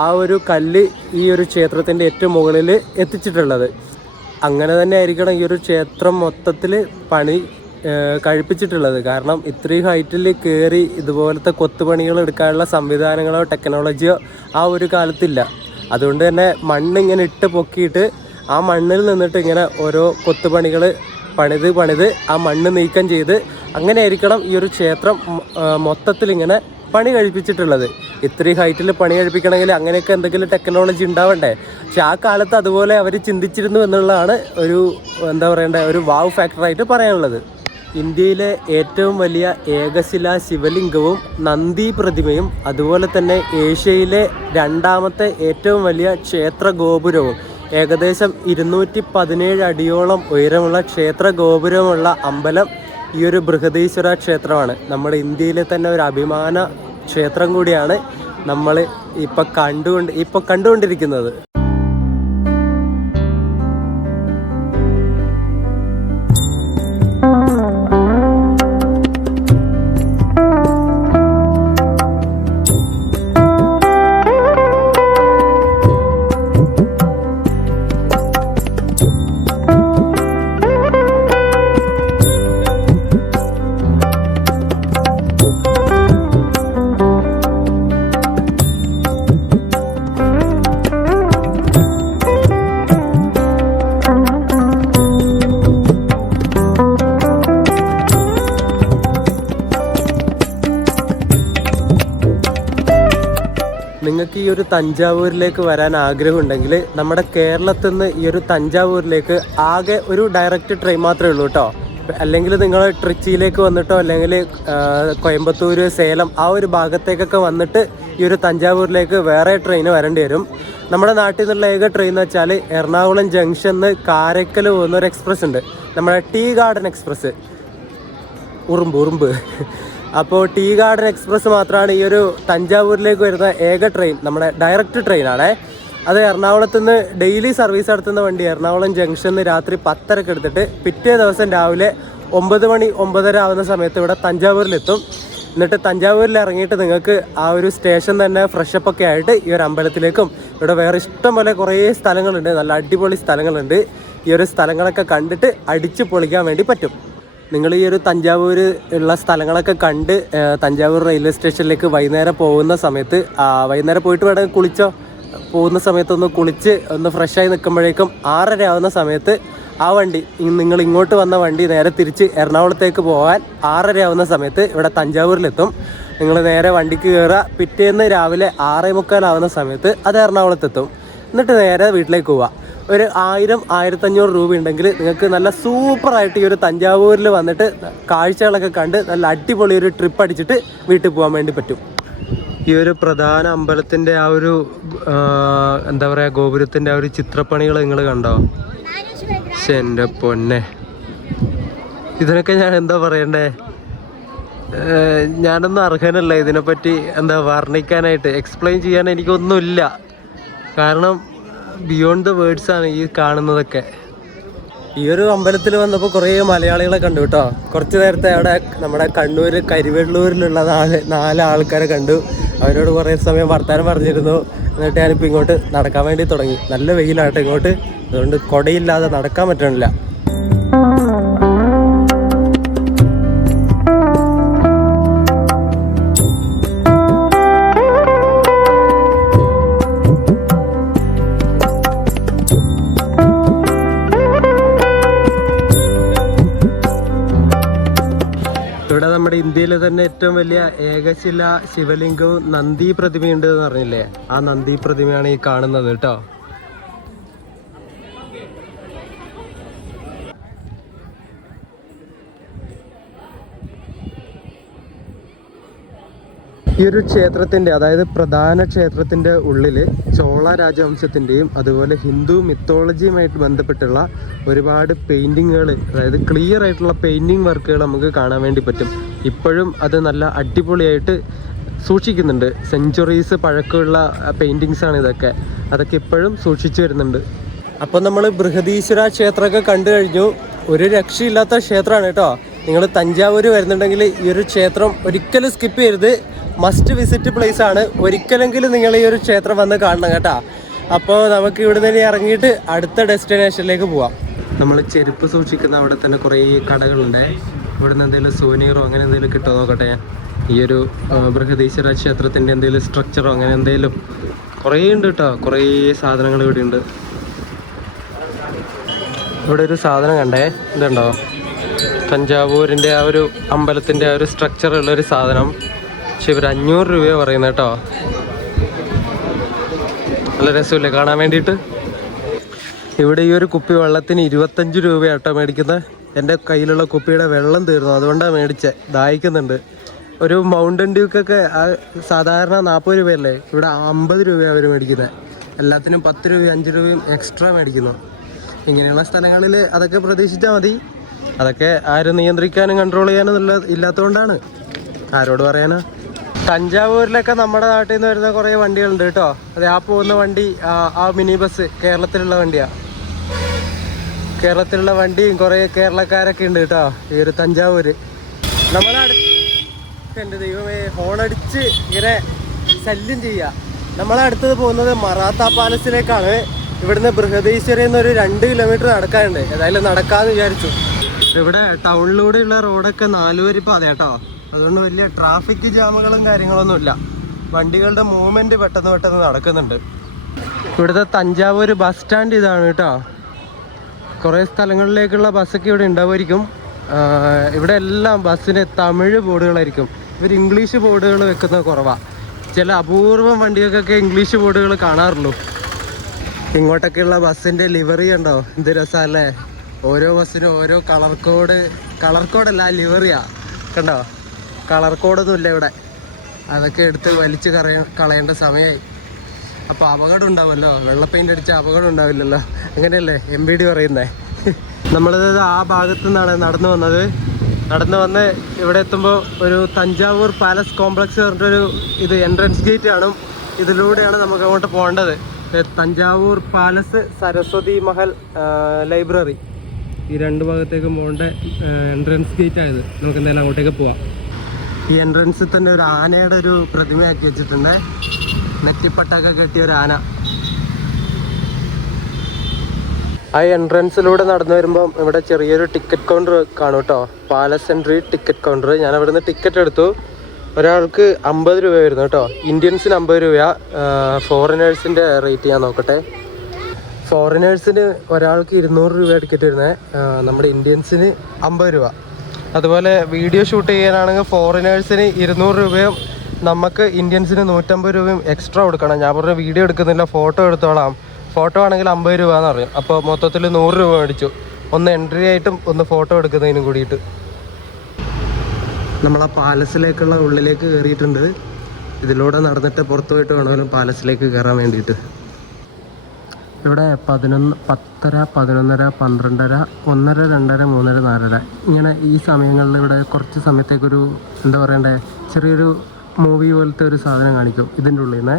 ആ ഒരു കല്ല് ഈ ഒരു ക്ഷേത്രത്തിൻ്റെ ഏറ്റവും മുകളിൽ എത്തിച്ചിട്ടുള്ളത്. അങ്ങനെ തന്നെ ആയിരിക്കണം ഈ ഒരു ക്ഷേത്രം മൊത്തത്തിൽ പണി കഴിപ്പിച്ചിട്ടുള്ളത്. കാരണം ഇത്രയും ഹൈറ്റിൽ കയറി ഇതുപോലത്തെ കൊത്തുപണികൾ എടുക്കാനുള്ള സംവിധാനങ്ങളോ ടെക്നോളജിയോ ആ ഒരു കാലത്തില്ല. അതുകൊണ്ട് തന്നെ മണ്ണിങ്ങനെ ഇട്ട് പൊക്കിയിട്ട് ആ മണ്ണിൽ നിന്നിട്ട് ഇങ്ങനെ ഓരോ കൊത്തുപണികൾ പണിത് ആ മണ്ണ് നീക്കം ചെയ്ത് അങ്ങനെ ആയിരിക്കണം ഈ ഒരു ക്ഷേത്രം മൊത്തത്തിൽ ഇങ്ങനെ പണി കഴിപ്പിച്ചിട്ടുള്ളത്. ഇത്രയും ഹൈറ്റിൽ പണി കഴിപ്പിക്കണമെങ്കിൽ അങ്ങനെയൊക്കെ എന്തെങ്കിലും ടെക്നോളജി ഉണ്ടാവണ്ടേ. പക്ഷെ ആ കാലത്ത് അതുപോലെ അവർ ചിന്തിച്ചിരുന്നു എന്നുള്ളതാണ് ഒരു എന്താ പറയണ്ടേ ഒരു വാവ് ഫാക്ടറായിട്ട് പറയാനുള്ളത്. ഇന്ത്യയിലെ ഏറ്റവും വലിയ ഏകശിലാ ശിവലിംഗവും നന്ദി പ്രതിമയും അതുപോലെ തന്നെ ഏഷ്യയിലെ രണ്ടാമത്തെ ഏറ്റവും വലിയ ക്ഷേത്ര ഗോപുരവും ഏകദേശം 217 അടിയോളം ഉയരമുള്ള ക്ഷേത്ര ഗോപുരമുള്ള അമ്പലം ഈ ഒരു ബൃഹദീശ്വര ക്ഷേത്രമാണ്. നമ്മുടെ ഇന്ത്യയിലെ തന്നെ ഒരു അഭിമാന ക്ഷേത്രം കൂടിയാണ് നമ്മൾ ഇപ്പോൾ കണ്ടുകൊണ്ടിരിക്കുന്നത്. നിങ്ങൾക്ക് ഈ ഒരു തഞ്ചാവൂരിലേക്ക് വരാൻ ആഗ്രഹമുണ്ടെങ്കിൽ നമ്മുടെ കേരളത്തിൽ നിന്ന് ഈ ഒരു തഞ്ചാവൂരിലേക്ക് ആകെ ഒരു ഡയറക്റ്റ് ട്രെയിൻ മാത്രമേ ഉള്ളൂ കേട്ടോ. അല്ലെങ്കിൽ നിങ്ങൾ ട്രിച്ചിയിലേക്ക് വന്നിട്ടോ അല്ലെങ്കിൽ കോയമ്പത്തൂർ, സേലം ആ ഒരു ഭാഗത്തേക്കൊക്കെ വന്നിട്ട് ഈ ഒരു തഞ്ചാവൂരിലേക്ക് വേറെ ട്രെയിൻ വരേണ്ടി വരും. നമ്മുടെ നാട്ടിൽ നിന്നുള്ള ഏക ട്രെയിൻ എന്ന് വെച്ചാൽ എറണാകുളം ജംഗ്ഷനിൽ കാരക്കൽ പോകുന്നൊരു എക്സ്പ്രസ് ഉണ്ട്, നമ്മുടെ ടീ ഗാർഡൻ എക്സ്പ്രസ്, ഉറുമ്പ്. അപ്പോൾ ടീ ഗാർഡൻ എക്സ്പ്രസ് മാത്രമാണ് ഈ ഒരു തഞ്ചാവൂരിലേക്ക് വരുന്ന ഏക ട്രെയിൻ, നമ്മുടെ ഡയറക്റ്റ് ട്രെയിനാണ്. അത് എറണാകുളത്ത് നിന്ന് ഡെയിലി സർവീസ് നടത്തുന്ന വണ്ടി എറണാകുളം ജംഗ്ഷനിൽ രാത്രി 10:30 എടുത്തിട്ട് പിറ്റേ ദിവസം രാവിലെ 9 മണി 9:30 ആവുന്ന സമയത്ത് ഇവിടെ തഞ്ചാവൂരിലെത്തും. എന്നിട്ട് തഞ്ചാവൂരിൽ ഇറങ്ങിയിട്ട് നിങ്ങൾക്ക് ആ ഒരു സ്റ്റേഷൻ തന്നെ ഫ്രഷപ്പ് ഒക്കെ ആയിട്ട് ഈ ഒരു അമ്പലത്തിലേക്കും ഇവിടെ വേറെ ഇഷ്ടം പോലെ കുറേ സ്ഥലങ്ങളുണ്ട്, നല്ല അടിപൊളി സ്ഥലങ്ങളുണ്ട്. ഈ ഒരു സ്ഥലങ്ങളൊക്കെ കണ്ടിട്ട് അടിച്ച് പൊളിക്കാൻ വേണ്ടി പറ്റും. നിങ്ങൾ ഈ ഒരു തഞ്ചാവൂർ ഉള്ള സ്ഥലങ്ങളൊക്കെ കണ്ട് തഞ്ചാവൂർ റെയിൽവേ സ്റ്റേഷനിലേക്ക് വൈകുന്നേരം പോകുന്ന സമയത്ത് വൈകുന്നേരം പോയിട്ട് വേണമെങ്കിൽ കുളിച്ചോ, പോകുന്ന സമയത്തൊന്ന് കുളിച്ച് ഒന്ന് ഫ്രഷായി നിൽക്കുമ്പോഴേക്കും 6:30 ആവുന്ന സമയത്ത് ആ വണ്ടി നിങ്ങൾ ഇങ്ങോട്ട് വന്ന വണ്ടി നേരെ തിരിച്ച് എറണാകുളത്തേക്ക് പോകാൻ 6:30 ആവുന്ന സമയത്ത് ഇവിടെ തഞ്ചാവൂരിലെത്തും. നിങ്ങൾ നേരെ വണ്ടിക്ക് കയറുക, പിറ്റേന്ന് രാവിലെ 6:45 ആവുന്ന സമയത്ത് അത് എറണാകുളത്തെത്തും. എന്നിട്ട് നേരെ വീട്ടിലേക്ക് പോവുക. ഒരു 1000-1500 രൂപ ഉണ്ടെങ്കിൽ നിങ്ങൾക്ക് നല്ല സൂപ്പറായിട്ട് ഈ ഒരു തഞ്ചാവൂരിൽ വന്നിട്ട് കാഴ്ചകളൊക്കെ കണ്ട് നല്ല അടിപൊളി ഒരു ട്രിപ്പ് അടിച്ചിട്ട് വീട്ടിൽ പോകാൻ വേണ്ടി പറ്റും. ഈ ഒരു പ്രധാന അമ്പലത്തിൻ്റെ ആ ഒരു എന്താ പറയുക ഗോപുരത്തിൻ്റെ ആ ഒരു ചിത്രപ്പണികൾ നിങ്ങൾ കണ്ടോ? എൻ്റെ പൊന്നെ, ഇതിനൊക്കെ ഞാൻ എന്താ പറയണ്ടേ, ഞാനൊന്നും അർഹനല്ല ഇതിനെപ്പറ്റി എന്താ വർണ്ണിക്കാനായിട്ട്, എക്സ്പ്ലെയിൻ ചെയ്യാൻ എനിക്കൊന്നുമില്ല. കാരണം ബിയോണ്ട് ദ വേർഡ്സ് ആണ് ഈ കാണുന്നതൊക്കെ. ഈ ഒരു അമ്പലത്തിൽ വന്നപ്പോൾ കുറേ മലയാളികളെ കണ്ടു കേട്ടോ. കുറച്ച് നേരത്തെ അവിടെ നമ്മുടെ കണ്ണൂർ കരിവെള്ളൂരിലുള്ള 4 ആൾക്കാരെ കണ്ടു. അവരോട് കുറേ സമയം വർത്താനം പറഞ്ഞിരുന്നു. എന്നിട്ട് ഞാനിപ്പോൾ ഇങ്ങോട്ട് നടക്കാൻ വേണ്ടി തുടങ്ങി. നല്ല വെയിലാട്ടോ ഇങ്ങോട്ട്, അതുകൊണ്ട് കുടയില്ലാതെ നടക്കാൻ പറ്റണില്ല. ഇവിടെ നമ്മുടെ ഇന്ത്യയിലെ തന്നെ ഏറ്റവും വലിയ ഏകശില ശിവലിംഗവും നന്ദി പ്രതിമയുണ്ട് എന്ന് പറഞ്ഞില്ലേ, ആ നന്ദി പ്രതിമയാണ് ഈ കാണുന്നത് കേട്ടോ. ഈ ഒരു ക്ഷേത്രത്തിൻ്റെ, അതായത് പ്രധാന ക്ഷേത്രത്തിൻ്റെ ഉള്ളിൽ ചോള രാജവംശത്തിൻ്റെയും അതുപോലെ ഹിന്ദു മിത്തോളജിയുമായിട്ട് ബന്ധപ്പെട്ടുള്ള ഒരുപാട് പെയിൻറ്റിങ്ങുകൾ, അതായത് ക്ലിയർ ആയിട്ടുള്ള പെയിൻറ്റിങ് വർക്കുകൾ നമുക്ക് കാണാൻ വേണ്ടി പറ്റും. ഇപ്പോഴും അത് നല്ല അടിപൊളിയായിട്ട് സൂക്ഷിക്കുന്നുണ്ട്. സെഞ്ച്വറീസ് പഴക്കമുള്ള പെയിൻറ്റിങ്സാണ് ഇതൊക്കെ, അതൊക്കെ ഇപ്പോഴും സൂക്ഷിച്ചു വരുന്നുണ്ട്. അപ്പോൾ നമ്മൾ ബൃഹദീശ്വര ക്ഷേത്രമൊക്കെ കണ്ടു കഴിഞ്ഞു. ഒരു രക്ഷയില്ലാത്ത ക്ഷേത്രമാണ് കേട്ടോ. നിങ്ങൾ തഞ്ചാവൂർ വരുന്നുണ്ടെങ്കിൽ ഈ ഒരു ക്ഷേത്രം ഒരിക്കലും സ്കിപ്പ് ചെയ്യരുത്. മസ്റ്റ് വിസിറ്റ് പ്ലേസ് ആണ്. ഒരിക്കലെങ്കിലും നിങ്ങൾ ഈ ഒരു ക്ഷേത്രം വന്ന് കാണണം കേട്ടോ. അപ്പോൾ നമുക്ക് ഇവിടെ നിന്ന് ഇറങ്ങിയിട്ട് അടുത്ത ഡെസ്റ്റിനേഷനിലേക്ക് പോവാം. നമ്മൾ ചെരുപ്പ് സൂക്ഷിക്കുന്ന അവിടെ തന്നെ കുറേ കടകളുണ്ട്. ഇവിടെ നിന്ന് എന്തെങ്കിലും സോനീറോ അങ്ങനെ എന്തെങ്കിലും കിട്ടുമോ നോക്കട്ടെ ഞാൻ. ഈ ഒരു ബൃഹദീശ്വര ക്ഷേത്രത്തിൻ്റെ എന്തെങ്കിലും സ്ട്രക്ചറോ അങ്ങനെ എന്തെങ്കിലും കുറേ ഉണ്ട് കേട്ടോ. കുറേ സാധനങ്ങൾ ഇവിടെ ഉണ്ട്. ഇവിടെ ഒരു സാധനം കണ്ടേ, ഇതുണ്ടോ, തഞ്ചാവൂരിൻ്റെ ആ ഒരു അമ്പലത്തിൻ്റെ ആ ഒരു സ്ട്രക്ചറുള്ളൊരു സാധനം. പക്ഷെ ഇവർ 500 രൂപയാണ് പറയുന്നത് കേട്ടോ. നല്ല രസമില്ലേ കാണാൻ വേണ്ടിയിട്ട്. ഇവിടെ ഈ ഒരു കുപ്പി വെള്ളത്തിന് 25 രൂപയാട്ടോ മേടിക്കുന്നത്. എൻ്റെ കയ്യിലുള്ള കുപ്പിയുടെ വെള്ളം തീർന്നു, അതുകൊണ്ടാണ് മേടിച്ചത്. ദാഹിക്കുന്നുണ്ട്. ഒരു മൗണ്ടൻ ഡ്യൂക്കൊക്കെ സാധാരണ 40 രൂപയല്ലേ, ഇവിടെ 50 രൂപയാണ് അവർ മേടിക്കുന്നത്. എല്ലാത്തിനും 10 രൂപയും 5 രൂപയും എക്സ്ട്രാ മേടിക്കുന്നു. ഇങ്ങനെയുള്ള സ്ഥലങ്ങളിൽ അതൊക്കെ പ്രതീക്ഷിച്ചാൽ മതി. അതൊക്കെ ആരും നിയന്ത്രിക്കാനും കൺട്രോൾ ചെയ്യാനും ഇല്ലാത്തതുകൊണ്ടാണ്. ആരോട് പറയാനാ. തഞ്ചാവൂരിലൊക്കെ നമ്മുടെ നാട്ടിൽ നിന്ന് വരുന്ന കുറേ വണ്ടികളുണ്ട് കേട്ടോ. അതെ, ആ പോകുന്ന വണ്ടി ആ മിനി ബസ് കേരളത്തിലുള്ള വണ്ടിയാണ്. കേരളത്തിലുള്ള വണ്ടിയും കുറേ കേരളക്കാരൊക്കെ ഉണ്ട് കേട്ടോ ഈ ഒരു തഞ്ചാവൂര്. നമ്മളെ എൻ്റെ ദൈവമേ, ഹോണടിച്ച് ഇങ്ങനെ ശല്യം ചെയ്യുക. നമ്മളെ അടുത്തത് പോകുന്നത് മറാത്ത പാലസിലേക്കാണ്. ഇവിടുന്ന് ബൃഹദീശ്വരയിൽ നിന്ന് ഒരു 2 കിലോമീറ്റർ നടക്കാനുണ്ട്. ഏതായാലും നടക്കാമെന്ന് വിചാരിച്ചു. ഇവിടെ ടൗണിലൂടെയുള്ള റോഡൊക്കെ 4 വരി പാത കേട്ടോ. അതുകൊണ്ട് വലിയ ട്രാഫിക് ജാമുകളും കാര്യങ്ങളൊന്നുമില്ല. വണ്ടികളുടെ മൂവ്മെൻറ്റ് പെട്ടെന്ന് നടക്കുന്നുണ്ട്. ഇവിടുത്തെ തഞ്ചാവൂർ ബസ് സ്റ്റാൻഡ് ഇതാണ് കേട്ടോ. കുറേ സ്ഥലങ്ങളിലേക്കുള്ള ബസ്സൊക്കെ ഇവിടെ ഉണ്ടാവുമായിരിക്കും. ഇവിടെ എല്ലാം ബസ്സിന് തമിഴ് ബോർഡുകളായിരിക്കും. ഇവർ ഇംഗ്ലീഷ് ബോർഡുകൾ വെക്കുന്നത് കുറവാണ്. ചില അപൂർവം വണ്ടികൾക്കൊക്കെ ഇംഗ്ലീഷ് ബോർഡുകൾ കാണാറുള്ളൂ. ഇങ്ങോട്ടൊക്കെയുള്ള ബസ്സിൻ്റെ ലിവറി ഉണ്ടോ, എന്ത് രസമല്ലേ. ഓരോ ബസ്സിനും ഓരോ കളർ കോഡല്ല, ലിവറിയാ കണ്ടോ. കളർ കോഡൊന്നുമില്ല ഇവിടെ. അതൊക്കെ എടുത്ത് വലിച്ച് കളയേണ്ട സമയമായി. അപ്പോൾ അപകടം ഉണ്ടാവുമല്ലോ, വെള്ള പെയിൻ്റ് അടിച്ച അപകടം ഉണ്ടാവില്ലല്ലോ. അങ്ങനെയല്ലേ MBD പറയുന്നത്. നമ്മളിത് ആ ഭാഗത്തു നിന്നാണ് നടന്നു വന്ന് ഇവിടെ എത്തുമ്പോൾ ഒരു തഞ്ചാവൂർ പാലസ് കോംപ്ലക്സ് പറഞ്ഞിട്ടൊരു എൻട്രൻസ് ഗേറ്റ് കാണും. ഇതിലൂടെയാണ് നമുക്ക് അങ്ങോട്ട് പോകേണ്ടത്. തഞ്ചാവൂർ പാലസ്, സരസ്വതി മഹൽ, ലൈബ്രറി, ഈ 2 ഭാഗത്തേക്കും പോകേണ്ട എൻട്രൻസ് ഗേറ്റ് ആയത്. നമുക്ക് എന്തായാലും അങ്ങോട്ടേക്ക് പോവാം. ഈ എൻട്രൻസിൽ തന്നെ ഒരു ആനയുടെ ഒരു പ്രതിമയാക്കി വെച്ചിട്ടുണ്ട്. നെറ്റിപ്പട്ടൊക്കെ കെട്ടിയ ഒരു ആന. ആ എൻട്രൻസിലൂടെ നടന്നു വരുമ്പം ഇവിടെ ചെറിയൊരു ടിക്കറ്റ് കൗണ്ടർ കാണും കേട്ടോ. Palace entry ticket counter. ഞാൻ അവിടെ നിന്ന് ടിക്കറ്റ് എടുത്തു. ഒരാൾക്ക് 50 രൂപ വരുന്നു കേട്ടോ. ഇന്ത്യൻസിന് 50 രൂപയാണ്. ഫോറിനേഴ്സിൻ്റെ റേറ്റ് ഞാൻ നോക്കട്ടെ. ഫോറിനേഴ്സിന് ഒരാൾക്ക് 200 രൂപ ടിക്കറ്റ് വരുന്നത്. നമ്മുടെ ഇന്ത്യൻസിന് 50 രൂപ. അതുപോലെ വീഡിയോ ഷൂട്ട് ചെയ്യാനാണെങ്കിൽ ഫോറിനേഴ്സിന് 200 രൂപയും നമുക്ക് ഇന്ത്യൻസിന് 150 രൂപയും എക്സ്ട്രാ കൊടുക്കണം. ഞാൻ പറഞ്ഞ വീഡിയോ എടുക്കുന്നില്ല, ഫോട്ടോ എടുത്തോളാം. ഫോട്ടോ ആണെങ്കിൽ 50 രൂപ എന്ന് പറയും. അപ്പോൾ മൊത്തത്തിൽ 100 രൂപ മേടിച്ചു. ഒന്ന് എൻട്രി ആയിട്ടും ഒന്ന് ഫോട്ടോ എടുക്കുന്നതിനും കൂടിയിട്ട്. നമ്മളാ പാലസിലേക്കുള്ള ഉള്ളിലേക്ക് കയറിയിട്ടുണ്ട്. ഇതിലൂടെ നടന്നിട്ട് പുറത്തു പോയിട്ട് വേണമല്ലോ പാലസിലേക്ക് കയറാൻ വേണ്ടിയിട്ട്. ഇവിടെ 11, 10:30, 11:30, 12:30, 1:30, 2:30, 3:30, 4:30 ഇങ്ങനെ ഈ സമയങ്ങളിൽ ഇവിടെ കുറച്ച് സമയത്തേക്കൊരു എന്താ പറയണ്ടേ, ചെറിയൊരു മൂവി പോലത്തെ ഒരു സാധനം കാണിക്കും. ഇതിൻ്റെ ഉള്ളിൽ നിന്ന്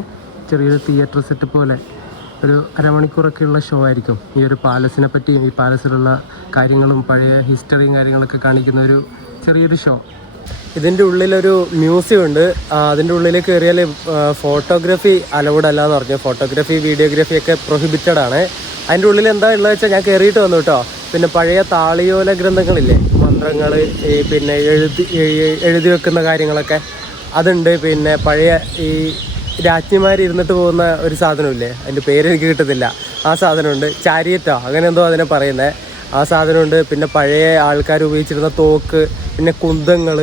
ചെറിയൊരു തിയേറ്റർ സെറ്റ് പോലെ ഒരു അരമണിക്കൂറൊക്കെയുള്ള ഷോ ആയിരിക്കും. ഈ ഒരു പാലസിനെ പറ്റിയും ഈ പാലസിലുള്ള കാര്യങ്ങളും പഴയ ഹിസ്റ്ററിയും കാര്യങ്ങളൊക്കെ കാണിക്കുന്ന ഒരു ചെറിയൊരു ഷോ. ഇതിൻ്റെ ഉള്ളിലൊരു മ്യൂസിയം ഉണ്ട്. അതിൻ്റെ ഉള്ളിലേക്ക് കയറിയാൽ ഫോട്ടോഗ്രാഫി അലൗഡ് അല്ല എന്ന് പറഞ്ഞു. ഫോട്ടോഗ്രാഫി, വീഡിയോഗ്രാഫി ഒക്കെ പ്രൊഹിബിറ്റഡ് ആണ്. അതിൻ്റെ ഉള്ളിൽ എന്താ ഉള്ളത് വെച്ചാൽ ഞാൻ കയറിയിട്ട് വന്നു കേട്ടോ. പിന്നെ പഴയ താളിയോല ഗ്രന്ഥങ്ങളില്ലേ, മന്ത്രങ്ങൾ, പിന്നെ എഴുതി വെക്കുന്ന കാര്യങ്ങളൊക്കെ അതുണ്ട്. പിന്നെ പഴയ ഈ രാജ്ഞിമാർ ഇരുന്നിട്ട് പോകുന്ന ഒരു സാധനമില്ലേ, അതിൻ്റെ പേരെനിക്ക് കിട്ടുന്നില്ല, ആ സാധനമുണ്ട്. ചാരിയറ്റോ അങ്ങനെ എന്തോ അതിനെ പറയുന്നത്, ആ സാധനമുണ്ട്. പിന്നെ പഴയ ആൾക്കാർ ഉപയോഗിച്ചിരുന്ന തോക്ക്, പിന്നെ കുന്തങ്ങൾ,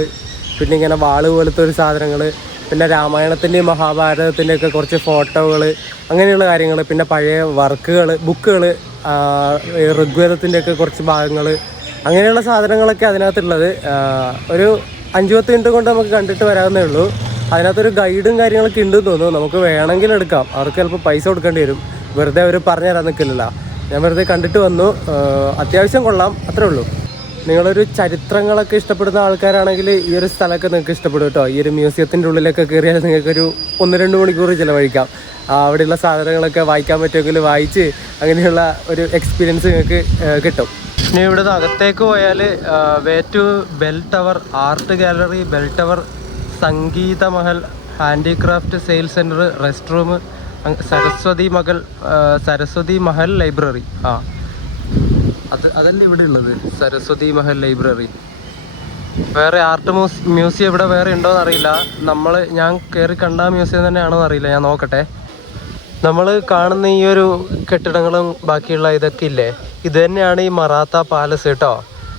പിന്നെ ഇങ്ങനെ വാള് പോലത്തെ ഒരു സാധനങ്ങൾ, പിന്നെ രാമായണത്തിൻ്റെയും മഹാഭാരതത്തിൻ്റെയൊക്കെ കുറച്ച് ഫോട്ടോകൾ, അങ്ങനെയുള്ള കാര്യങ്ങൾ. പിന്നെ പഴയ വർക്കുകൾ, ബുക്കുകൾ, ഋഗ്വേദത്തിൻ്റെയൊക്കെ കുറച്ച് ഭാഗങ്ങൾ, അങ്ങനെയുള്ള സാധനങ്ങളൊക്കെ അതിനകത്തുള്ളത്. ഒരു 5-10 മിനിറ്റ് കൊണ്ട് നമുക്ക് കണ്ടിട്ട് വരാവുന്നേ ഉള്ളൂ. അതിനകത്തൊരു ഗൈഡും കാര്യങ്ങളൊക്കെ ഉണ്ടെന്ന് തോന്നുന്നു. നമുക്ക് വേണമെങ്കിൽ എടുക്കാം. അവർക്ക് ചിലപ്പോൾ പൈസ കൊടുക്കേണ്ടി വരും. വെറുതെ അവർ പറഞ്ഞു തരാൻ നിൽക്കില്ലല്ലോ. ഞാൻ വെറുതെ കണ്ടിട്ട് വന്നു. അത്യാവശ്യം കൊള്ളാം, അത്രേ ഉള്ളൂ. നിങ്ങളൊരു ചരിത്രങ്ങളൊക്കെ ഇഷ്ടപ്പെടുന്ന ആൾക്കാരാണെങ്കിൽ ഈ ഒരു സ്ഥലമൊക്കെ നിങ്ങൾക്ക് ഇഷ്ടപ്പെടും കേട്ടോ. ഈ ഒരു മ്യൂസിയത്തിൻ്റെ ഉള്ളിലൊക്കെ കയറിയാൽ നിങ്ങൾക്കൊരു 1-2 മണിക്കൂർ ചിലവഴിക്കാം. അവിടെയുള്ള സാധനങ്ങളൊക്കെ വായിക്കാൻ പറ്റുമെങ്കിൽ വായിച്ച് അങ്ങനെയുള്ള ഒരു എക്സ്പീരിയൻസ് നിങ്ങൾക്ക് കിട്ടും. ഇനി ഇവിടുന്ന് അകത്തേക്ക് പോയാൽ way to bell tower, art gallery, bell tower, Sangeetha Mahal, handicraft sale centre, rest room, Saraswathi Mahal library. അതല്ല ഇവിടെ ഉള്ളത്, സരസ്വതി മഹൽ ലൈബ്രറി. വേറെ ആർട്ട് മ്യൂസിയം ഇവിടെ വേറെ ഉണ്ടോയെന്ന് അറിയില്ല. ഞാൻ കയറി കണ്ട മ്യൂസിയം തന്നെയാണോ അറിയില്ല, ഞാൻ നോക്കട്ടെ. നമ്മൾ കാണുന്ന ഈ ഒരു കെട്ടിടങ്ങളും ബാക്കിയുള്ള ഇതൊക്കെ ഇല്ലേ, ഇത് തന്നെയാണ് ഈ മറാത്ത പാലസ് കേട്ടോ.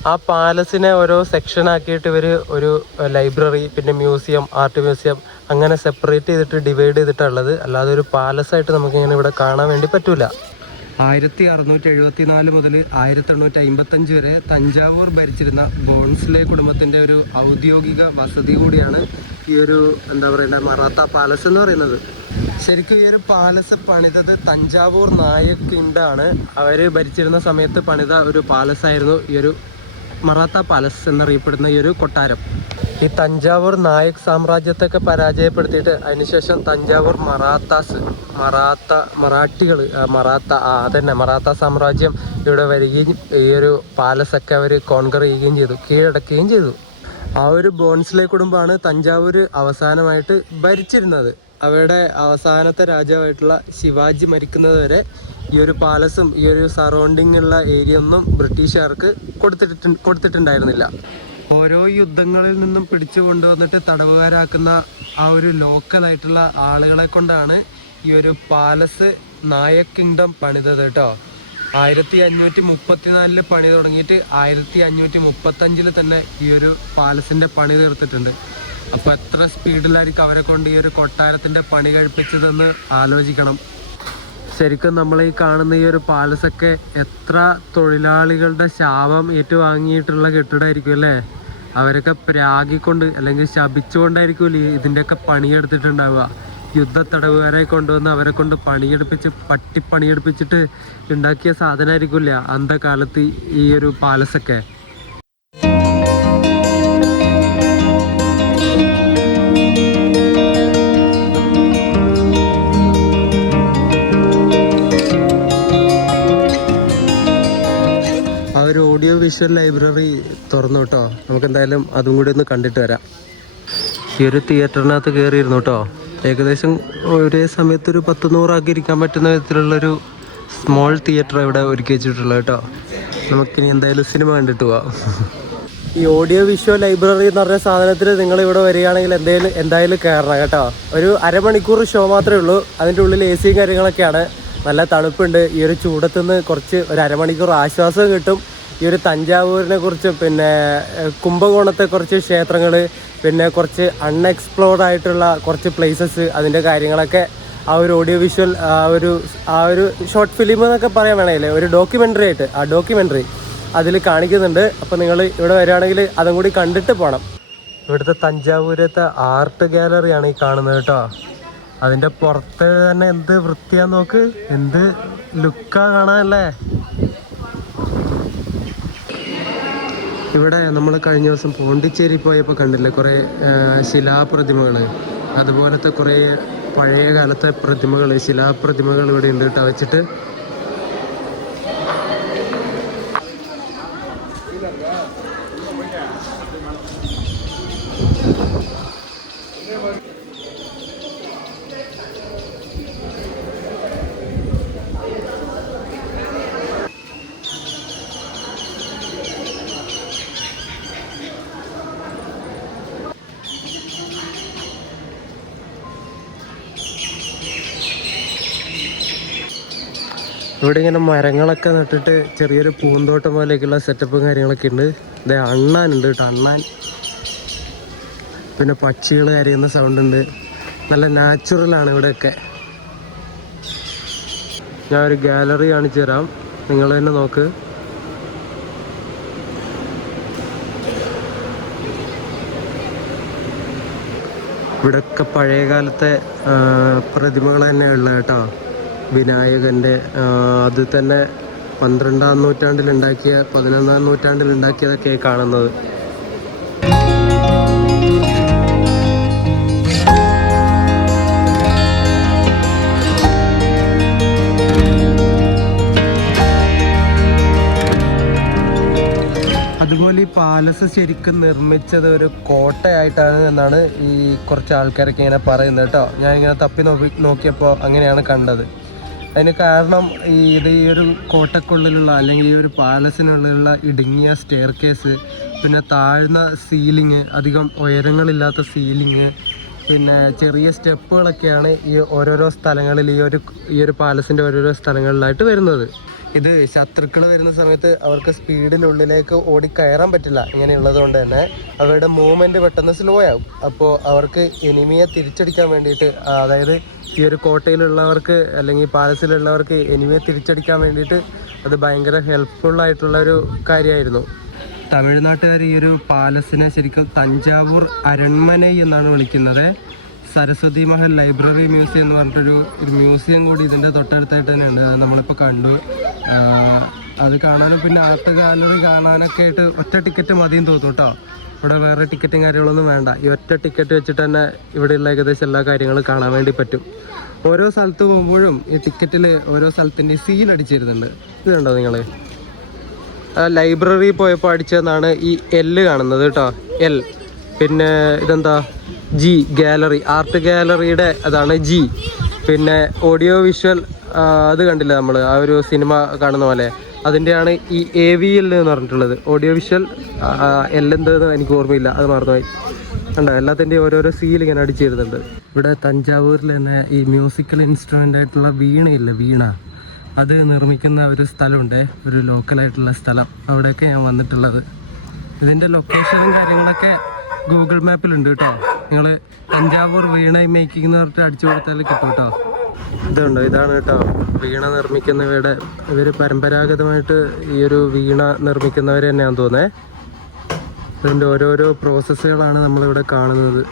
ആ പാലസിനെ ഓരോ സെക്ഷൻ ആക്കിയിട്ട് ഇവർ ഒരു ലൈബ്രറി, പിന്നെ മ്യൂസിയം, ആർട്ട് മ്യൂസിയം അങ്ങനെ സെപ്പറേറ്റ് ചെയ്തിട്ട് ഡിവൈഡ് ചെയ്തിട്ടുള്ളത്. അല്ലാതെ ഒരു പാലസായിട്ട് നമുക്കിങ്ങനെ ഇവിടെ കാണാൻ വേണ്ടി പറ്റൂല. 1674 മുതൽ 1855 വരെ തഞ്ചാവൂർ ഭരിച്ചിരുന്ന ബോൺസ്ലെ കുടുംബത്തിൻ്റെ ഒരു ഔദ്യോഗിക വസതി കൂടിയാണ് ഈ ഒരു എന്താ പറയുക മറാത്ത പാലസ് എന്ന് പറയുന്നത്. ശരിക്കും ഈ ഒരു പാലസ് പണിതത് തഞ്ചാവൂർ നായക് കിങ്ഡമാണ്. അവർ ഭരിച്ചിരുന്ന സമയത്ത് പണിത ഒരു പാലസായിരുന്നു ഈ ഒരു മറാത്ത പാലസ് എന്നറിയപ്പെടുന്ന ഈ ഒരു കൊട്ടാരം. ഈ തഞ്ചാവൂർ നായക് സാമ്രാജ്യത്തൊക്കെ പരാജയപ്പെടുത്തിയിട്ട് അതിനുശേഷം തഞ്ചാവൂർ മറാത്ത സാമ്രാജ്യം ഇവിടെ വരികയും ഈ ഒരു പാലസൊക്കെ അവർ കോൺകർ ചെയ്യുകയും ചെയ്തു, കീഴടക്കുകയും ചെയ്തു. ആ ഒരു ബോൺസ്ലെ കുടുംബമാണ് തഞ്ചാവൂർ അവസാനമായിട്ട് ഭരിച്ചിരുന്നത്. അവരുടെ അവസാനത്തെ രാജാവായിട്ടുള്ള ശിവാജി മരിക്കുന്നത് വരെ ഈ ഒരു പാലസും ഈ ഒരു സറൗണ്ടിങ് ഉള്ള ഏരിയ ഒന്നും ബ്രിട്ടീഷുകാർക്ക് കൊടുത്തിട്ടുണ്ടായിരുന്നില്ല. ഓരോ യുദ്ധങ്ങളിൽ നിന്നും പിടിച്ചു കൊണ്ടുവന്നിട്ട് തടവുകാരാക്കുന്ന ആ ഒരു ലോക്കലായിട്ടുള്ള ആളുകളെ കൊണ്ടാണ് ഈ ഒരു പാലസ് നായക് കിങ്ഡം പണിതത് കേട്ടോ. 1534 പണി തുടങ്ങിയിട്ട് 1535 തന്നെ ഈ ഒരു പാലസിൻ്റെ പണി തീർത്തിട്ടുണ്ട്. അപ്പോൾ എത്ര സ്പീഡിലായിരിക്കും അവരെ കൊണ്ട് ഈ ഒരു കൊട്ടാരത്തിൻ്റെ പണി കഴിപ്പിച്ചതെന്ന് ആലോചിക്കണം. ശരിക്കും നമ്മൾ ഈ കാണുന്ന ഈ ഒരു പാലസൊക്കെ എത്ര തൊഴിലാളികളുടെ ശാപം ഏറ്റുവാങ്ങിയിട്ടുള്ള കെട്ടിടമായിരിക്കും അല്ലേ. അവരൊക്കെ പ്രാഗിക്കൊണ്ട് അല്ലെങ്കിൽ ശപിച്ചുകൊണ്ടായിരിക്കും ഇതിൻ്റെയൊക്കെ പണിയെടുത്തിട്ടുണ്ടാവുക. യുദ്ധത്തടവുകാരെ കൊണ്ടുവന്ന് അവരെ കൊണ്ട് പണിയെടുപ്പിച്ചിട്ട് ഉണ്ടാക്കിയ സാധനമായിരിക്കില്ല അന്ധകാലത്ത് ഈ ഒരു പാലസൊക്കെ. ഒരു ഓഡിയോ വിഷ്വൽ ലൈബ്രറി തുറന്നു കേട്ടോ. നമുക്ക് എന്തായാലും അതും കൂടി ഒന്ന് കണ്ടിട്ട് വരാം. ഈ ഒരു തിയേറ്ററിനകത്ത് കയറിയിരുന്നു കേട്ടോ. ഏകദേശം ഒരേ സമയത്ത് ഒരു 100-100 ആക്കി ഇരിക്കാൻ പറ്റുന്ന വിധത്തിലുള്ളൊരു സ്മോൾ തിയേറ്റർ ഇവിടെ ഒരുക്കി വെച്ചിട്ടുള്ളത് കേട്ടോ. നമുക്കിനി എന്തായാലും സിനിമ കണ്ടിട്ട് പോവാം. ഈ ഓഡിയോ വിഷ്വൽ ലൈബ്രറി എന്ന് പറഞ്ഞ സാധനത്തിൽ നിങ്ങൾ ഇവിടെ വരികയാണെങ്കിൽ എന്തായാലും കയറണം കേട്ടോ. ഒരു അരമണിക്കൂർ ഷോ മാത്രമേ ഉള്ളൂ. അതിൻ്റെ ഉള്ളിൽ എ സിയും കാര്യങ്ങളൊക്കെയാണ്. നല്ല തണുപ്പുണ്ട്. ഈ ഒരു ചൂടത്തുനിന്ന് ഒരു അരമണിക്കൂർ ആശ്വാസം കിട്ടും. ഈ ഒരു തഞ്ചാവൂരിനെ കുറിച്ച്, പിന്നെ കുംഭകോണത്തെ കുറച്ച് ക്ഷേത്രങ്ങൾ, പിന്നെ കുറച്ച് അൺഎക്സ്പ്ലോർഡ് ആയിട്ടുള്ള കുറച്ച് പ്ലേസസ്, അതിൻ്റെ കാര്യങ്ങളൊക്കെ ആ ഒരു ഓഡിയോ വിഷ്വൽ ആ ഒരു ഷോർട്ട് ഫിലിം എന്നൊക്കെ പറയാൻ വേണമെങ്കിൽ ഒരു ഡോക്യുമെൻ്ററി ആയിട്ട് ആ ഡോക്യുമെൻ്ററി അതിൽ കാണിക്കുന്നുണ്ട്. അപ്പോൾ നിങ്ങൾ ഇവിടെ വരികയാണെങ്കിൽ അതും കൂടി കണ്ടിട്ട് പോകണം. ഇവിടുത്തെ തഞ്ചാവൂരത്തെ ആർട്ട് ഗാലറിയാണ് ഈ കാണുന്നത് കേട്ടോ. അതിൻ്റെ പുറത്ത് തന്നെ എന്ത് വൃത്തിയാന്ന് നോക്ക്, എന്ത് ലുക്കാ കാണാനല്ലേ. ഇവിടെ നമ്മൾ കഴിഞ്ഞ ദിവസം പോണ്ടിച്ചേരി പോയപ്പോൾ കണ്ടില്ലേ കുറേ ശിലാപ്രതിമകൾ, അതുപോലത്തെ കുറേ പഴയ കാലത്തെ പ്രതിമകൾ, ശിലാപ്രതിമകൾ ഇവിടെ ഉണ്ട് കേട്ടോ വെച്ചിട്ട്. ഇവിടെ ഇങ്ങനെ മരങ്ങളൊക്കെ നട്ടിട്ട് ചെറിയൊരു പൂന്തോട്ടം പോലെയൊക്കെയുള്ള സെറ്റപ്പും കാര്യങ്ങളൊക്കെ ഉണ്ട്. ഇതേ അണ്ണാനുണ്ട് കേട്ടോ, അണ്ണാൻ. പിന്നെ പക്ഷികൾ കരയുന്ന സൗണ്ട് ഉണ്ട്. നല്ല നാച്ചുറലാണ് ഇവിടെയൊക്കെ. ഞാൻ ഒരു ഗാലറി കാണിച്ചു തരാം, നിങ്ങൾ തന്നെ നോക്ക്. ഇവിടെയൊക്കെ പഴയ കാലത്തെ പ്രതിമകൾ തന്നെയുള്ള കേട്ടോ. വിനായകൻ്റെ അത് തന്നെ 12-ാം നൂറ്റാണ്ടിലുണ്ടാക്കിയ 11-ാം നൂറ്റാണ്ടിലുണ്ടാക്കിയതൊക്കെ കാണുന്നത്. അതുപോലെ ഈ പാലസ് ശരിക്കും നിർമ്മിച്ചത് ഒരു കോട്ടയായിട്ടാണ് എന്നാണ് ഈ കുറച്ച് ആൾക്കാരൊക്കെ ഇങ്ങനെ പറയുന്നത് കേട്ടോ. ഞാനിങ്ങനെ തപ്പി നോക്കിയപ്പോൾ അങ്ങനെയാണ് കണ്ടത്. അതിന് കാരണം ഈ ഒരു കോട്ടക്കുള്ളിലുള്ള അല്ലെങ്കിൽ ഈ ഒരു പാലസിനുള്ളിലുള്ള ഇടുങ്ങിയ സ്റ്റെയർ കേസ്, പിന്നെ താഴ്ന്ന സീലിങ്, അധികം ഉയരങ്ങളില്ലാത്ത സീലിങ്, പിന്നെ ചെറിയ സ്റ്റെപ്പുകളൊക്കെയാണ് ഈ ഓരോരോ സ്ഥലങ്ങളിൽ ഈ ഒരു പാലസിൻ്റെ ഓരോരോ സ്ഥലങ്ങളിലായിട്ട് വരുന്നത്. ഇത് ശത്രുക്കൾ വരുന്ന സമയത്ത് അവർക്ക് സ്പീഡിനുള്ളിലേക്ക് ഓടിക്കയറാൻ പറ്റില്ല. ഇങ്ങനെയുള്ളത് കൊണ്ട് തന്നെ അവരുടെ മൂവ്മെൻറ്റ് പെട്ടെന്ന് സ്ലോ ആവും. അപ്പോൾ അവർക്ക് എനിമിയെ തിരിച്ചടിക്കാൻ വേണ്ടിയിട്ട്, അതായത് ഈ ഒരു കോട്ടയിലുള്ളവർക്ക് അല്ലെങ്കിൽ പാലസിലുള്ളവർക്ക് എനിമിയെ തിരിച്ചടിക്കാൻ വേണ്ടിയിട്ട് അത് ഭയങ്കര ഹെൽപ്ഫുള്ളായിട്ടുള്ളൊരു കാര്യമായിരുന്നു. തമിഴ്നാട്ടുകാർ ഈ ഒരു പാലസിനെ ശരിക്കും തഞ്ചാവൂർ അരൺമനൈ എന്നാണ് വിളിക്കുന്നത്. സരസ്വതി മഹൽ ലൈബ്രറി മ്യൂസിയം എന്ന് പറഞ്ഞിട്ടൊരു മ്യൂസിയം കൂടി ഇതിൻ്റെ തൊട്ടടുത്തായിട്ട് തന്നെയുണ്ട്. അത് നമ്മളിപ്പോൾ കണ്ടു. അത് കാണാനും പിന്നെ ആർട്ട് ഗാലറി കാണാനൊക്കെ ആയിട്ട് ഒറ്റ ടിക്കറ്റ് മതിയെന്ന് തോന്നും കേട്ടോ. ഇവിടെ വേറെ ടിക്കറ്റും കാര്യങ്ങളൊന്നും വേണ്ട. ഈ ഒറ്റ ടിക്കറ്റ് വെച്ചിട്ട് തന്നെ ഇവിടെയുള്ള ഏകദേശം എല്ലാ കാര്യങ്ങളും കാണാൻ വേണ്ടി പറ്റും. ഓരോ സ്ഥലത്ത് പോകുമ്പോഴും ഈ ടിക്കറ്റിൽ ഓരോ സ്ഥലത്തിൻ്റെ സീൽ അടിച്ചിരുന്നുണ്ട്. ഇത് കണ്ടോ നിങ്ങൾ? ലൈബ്രറി പോയപ്പോൾ അടിച്ചതെന്നാണ് ഈ എല്ല് കാണുന്നത് കേട്ടോ, എൽ. പിന്നെ ഇതെന്താ? ജി, ഗാലറി, ആർട്ട് ഗാലറിയുടെ അതാണ് ജി. പിന്നെ ഓഡിയോ വിഷ്വൽ, അത് കണ്ടില്ല നമ്മൾ, ആ ഒരു സിനിമ കാണുന്ന പോലെ, അതിൻ്റെയാണ് ഈ AVL എന്ന് പറഞ്ഞിട്ടുള്ളത്. ഓഡിയോ വിഷ്വൽ എല്ലെന്തെന്ന് എനിക്ക് ഓർമ്മയില്ല, അത് മറന്നുപോയി. കണ്ടോ, എല്ലാത്തിൻ്റെയും ഓരോരോ സീൽ ഇങ്ങനെ അടിച്ചിരുന്നുണ്ട്. ഇവിടെ തഞ്ചാവൂരിൽ തന്നെ ഈ മ്യൂസിക്കൽ ഇൻസ്ട്രുമെൻ്റ് ആയിട്ടുള്ള വീണയില്ലേ, വീണ, അത് നിർമ്മിക്കുന്ന ഒരു സ്ഥലമുണ്ട്, ഒരു ലോക്കലായിട്ടുള്ള സ്ഥലം. അവിടെയൊക്കെ ഞാൻ വന്നിട്ടുള്ളത്. ഇതിൻ്റെ ലൊക്കേഷനും കാര്യങ്ങളൊക്കെ ഗൂഗിൾ മാപ്പിലുണ്ട് കേട്ടോ. നിങ്ങൾ തഞ്ചാവൂർ വീണ മേക്കിംഗ് എന്ന് പറഞ്ഞിട്ട് അടിച്ചു കൊടുത്താൽ കിട്ടും കേട്ടോ. ഇതുണ്ടോ, ഇതാണ് കേട്ടോ വീണ നിർമ്മിക്കുന്നവയുടെ. ഇവർ പരമ്പരാഗതമായിട്ട് ഈ ഒരു വീണ നിർമ്മിക്കുന്നവർ തന്നെയാണെന്ന് തോന്നേ. ഇതിൻ്റെ ഓരോരോ പ്രോസസ്സുകളാണ് നമ്മളിവിടെ കാണുന്നത്.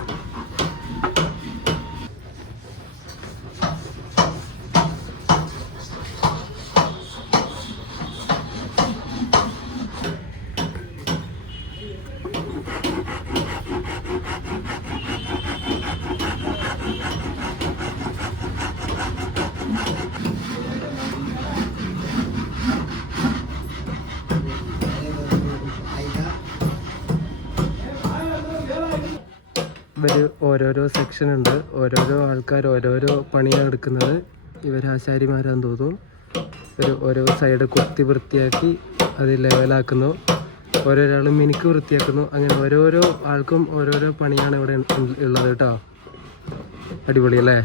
ഇവർ ഓരോരോ സെക്ഷൻ ഉണ്ട്, ഓരോരോ ആൾക്കാർ ഓരോരോ പണിയാണ് എടുക്കുന്നത്. ഇവർ ആശാരിമാരാന്ന് തോന്നുന്നു. ഇവർ ഓരോ സൈഡ് കുത്തി വൃത്തിയാക്കി അത് ലെവലാക്കുന്നു. ഓരോരാൾ മിനുക്ക് വൃത്തിയാക്കുന്നു. അങ്ങനെ ഓരോരോ ആൾക്കും ഓരോരോ പണിയാണ് ഇവിടെ ഉള്ളത് കേട്ടോ. അടിപൊളി അല്ലേ?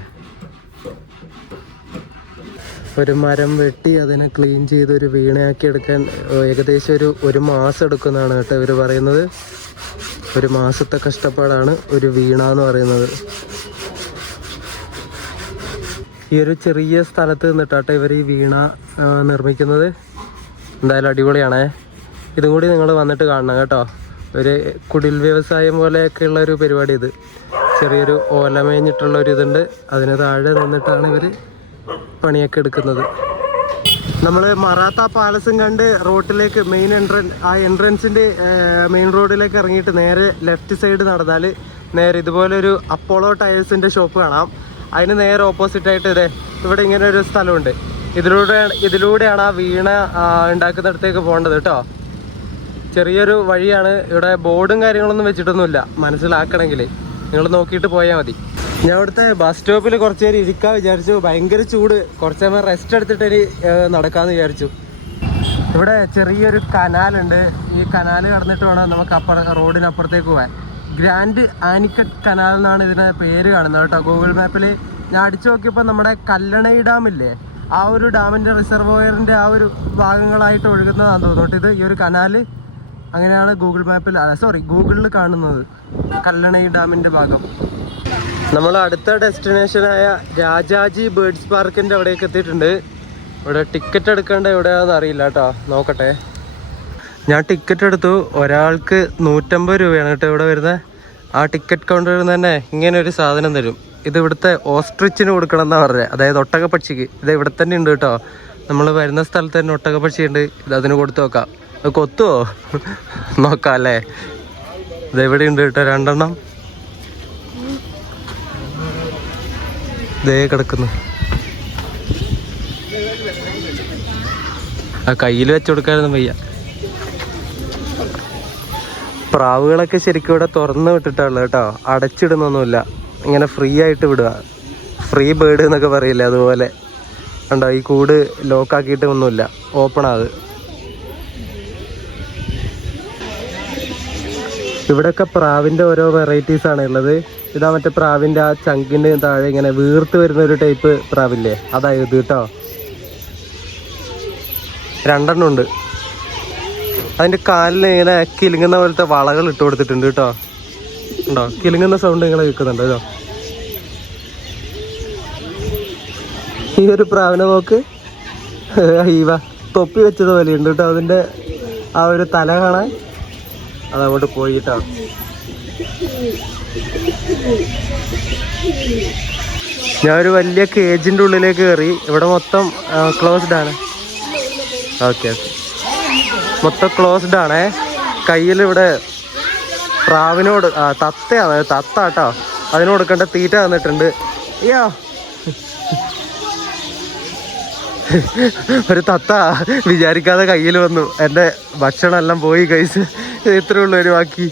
ഒരു മരം വെട്ടി അതിനെ ക്ലീൻ ചെയ്ത് ഒരു വീണയാക്കി എടുക്കാൻ ഏകദേശം ഒരു മാസം എടുക്കുന്നതാണ് കേട്ടോ ഇവർ പറയുന്നത്. ഒരു മാസത്തെ കഷ്ടപ്പാടാണ് ഒരു വീണ എന്ന് പറയുന്നത്. ഈ ഒരു ചെറിയ സ്ഥലത്ത് നിന്നിട്ടാട്ടോ ഇവർ ഈ വീണ നിർമ്മിക്കുന്നത്. എന്തായാലും അടിപൊളിയാണേ. ഇതും കൂടി നിങ്ങൾ വന്നിട്ട് കാണണം കേട്ടോ. ഒരു കുടിൽ വ്യവസായം പോലെയൊക്കെയുള്ള ഒരു പരിപാടി ഇത്. ചെറിയൊരു ഓലമേഞ്ഞിട്ടുള്ള ഒരു ഇതുണ്ട്, അതിന് താഴെ നിന്നിട്ടാണ് ഇവർ പണിയൊക്കെ എടുക്കുന്നത്. നമ്മൾ മറാത്ത പാലസും കണ്ട് റോട്ടിലേക്ക് ആ എൻട്രൻസിൻ്റെ മെയിൻ റോഡിലേക്ക് ഇറങ്ങിയിട്ട് നേരെ ലെഫ്റ്റ് സൈഡ് നടന്നാൽ നേരെ ഇതുപോലൊരു അപ്പോളോ ടയേഴ്സിൻ്റെ ഷോപ്പ് കാണാം. അതിന് നേരെ ഓപ്പോസിറ്റായിട്ട് ഇവിടെ ഇങ്ങനെ ഒരു സ്ഥലമുണ്ട്. ഇതിലൂടെയാണ് ആ വീണ ഉണ്ടാക്കുന്നിടത്തേക്ക് പോകേണ്ടത് കേട്ടോ. ചെറിയൊരു വഴിയാണ്. ഇവിടെ ബോർഡും കാര്യങ്ങളൊന്നും വെച്ചിട്ടൊന്നുമില്ല, മനസ്സിലാക്കണമെങ്കിൽ നിങ്ങൾ നോക്കിയിട്ട് പോയാൽ മതി. ഞാൻ ഇവിടുത്തെ ബസ് സ്റ്റോപ്പിൽ കുറച്ച് നേരം ഇരിക്കാൻ വിചാരിച്ചു. ഭയങ്കര ചൂട്, കുറച്ച് നേരം റെസ്റ്റ് എടുത്തിട്ട് നടക്കാമെന്ന് വിചാരിച്ചു. ഇവിടെ ചെറിയൊരു കനാലുണ്ട്. ഈ കനാൽ കടന്നിട്ട് വേണം നമുക്ക് റോഡിനപ്പുറത്തേക്ക് പോകാൻ. ഗ്രാൻഡ് ആനിക്കട്ട് കനാൽ എന്നാണ് ഇതിൻ്റെ പേര് കാണുന്നത് കേട്ടോ ഗൂഗിൾ മാപ്പിൽ. ഞാൻ അടിച്ചു നോക്കിയപ്പോൾ നമ്മുടെ കല്ലണൈ ഡാമില്ലേ, ആ ഒരു ഡാമിൻ്റെ റിസർവോയറിൻ്റെ ആ ഒരു ഭാഗങ്ങളായിട്ട് ഒഴുകുന്നതാണെന്ന് തോന്നുന്നു ഇത്. ഈ ഒരു കനാല് അങ്ങനെയാണ് ഗൂഗിളിൽ കാണുന്നത്, കല്ലണൈ ഡാമിൻ്റെ ഭാഗം. നമ്മൾ അടുത്ത ഡെസ്റ്റിനേഷനായ രാജാജി ബേർഡ്സ് പാർക്കിൻ്റെ അവിടേക്ക് എത്തിയിട്ടുണ്ട്. ഇവിടെ ടിക്കറ്റ് എടുക്കേണ്ട എവിടെയാണെന്ന് അറിയില്ല കേട്ടോ, നോക്കട്ടെ. ഞാൻ ടിക്കറ്റ് എടുത്തു. ഒരാൾക്ക് 150 രൂപയാണ് കേട്ടോ ഇവിടെ വരുന്നത്. ആ ടിക്കറ്റ് കൗണ്ടറിൽ നിന്ന് തന്നെ ഇങ്ങനെ ഒരു സാധനം തരും. ഇത് ഇവിടുത്തെ ഓസ്ട്രിച്ചിന് കൊടുക്കണം എന്നാണ് പറഞ്ഞത്, അതായത് ഒട്ടകപ്പക്ഷിക്ക്. ഇത് ഇവിടെ തന്നെ ഉണ്ട് കേട്ടോ. നമ്മൾ വരുന്ന സ്ഥലത്ത് തന്നെ ഒട്ടകപ്പക്ഷി ഉണ്ട്. ഇത് അതിന് കൊടുത്തു നോക്കാം. അത് കൊത്തുവോ നോക്കാം അല്ലേ? ഇതെവിടെ ഉണ്ട് കേട്ടോ, 2 എണ്ണം ദേ കിടക്കുന്നു. ആ കയ്യിൽ വെച്ച് കൊടുക്കാനൊന്നും വയ്യ. പ്രാവുകളൊക്കെ ശരിക്കും ഇവിടെ തുറന്ന് വിട്ടിട്ടുള്ളത് കേട്ടോ, അടച്ചിടുന്നൊന്നുമില്ല. ഇങ്ങനെ ഫ്രീ ആയിട്ട് വിടുക, ഫ്രീ ബേർഡ് എന്നൊക്കെ പറയില്ലേ അതുപോലെ. കണ്ടോ, ഈ കൂട് ലോക്കാക്കിയിട്ട് ഒന്നുമില്ല, ഓപ്പണാത്. ഇവിടെയൊക്കെ പ്രാവിൻ്റെ ഓരോ വെറൈറ്റീസാണ് ഉള്ളത്. ഇതാ മറ്റേ പ്രാവിൻ്റെ ആ ചങ്കിൻ്റെ താഴെ ഇങ്ങനെ വീർത്ത് വരുന്ന ഒരു ടൈപ്പ് പ്രാവില്ലേ, അതായത് കേട്ടോ. 2 എണ്ണം ഉണ്ട്. അതിൻ്റെ കാലിൽ ഇങ്ങനെ കിലുങ്ങുന്ന പോലത്തെ വളകൾ ഇട്ട് കൊടുത്തിട്ടുണ്ട് കേട്ടോ. ഉണ്ടോ, കിലുങ്ങുന്ന സൗണ്ട് നിങ്ങൾ കേൾക്കുന്നുണ്ടോ കേട്ടോ. ഈ ഒരു പ്രാവിനെ നോക്ക്, ഇവ തൊപ്പി വെച്ചത് പോലെയുണ്ട് കേട്ടോ. അതിൻ്റെ ആ ഒരു തല കാണാൻ. അതങ്ങോട്ട് പോയിട്ടോ. ഞാൻ ഒരു വലിയ കേജിൻ്റെ ഉള്ളിലേക്ക് കയറി. ഇവിടെ മൊത്തം ക്ലോസ്ഡ് ആണ്. ഓക്കെ, മൊത്തം ക്ലോസ്ഡ് ആണേ. കയ്യിൽ ഇവിടെ പ്രാവിനോട് തത്തയാണ്, തത്താട്ടോ. അതിന് കൊടുക്കേണ്ട തീറ്റ തന്നിട്ടുണ്ട്. അയ്യോ, ഒരു തത്ത വിചാരിക്കാതെ കയ്യിൽ വന്നു. എൻ്റെ ഭക്ഷണം എല്ലാം പോയി കൈസ്. ഇത്രേ ഉള്ളൂ ഒരു ബാക്കി.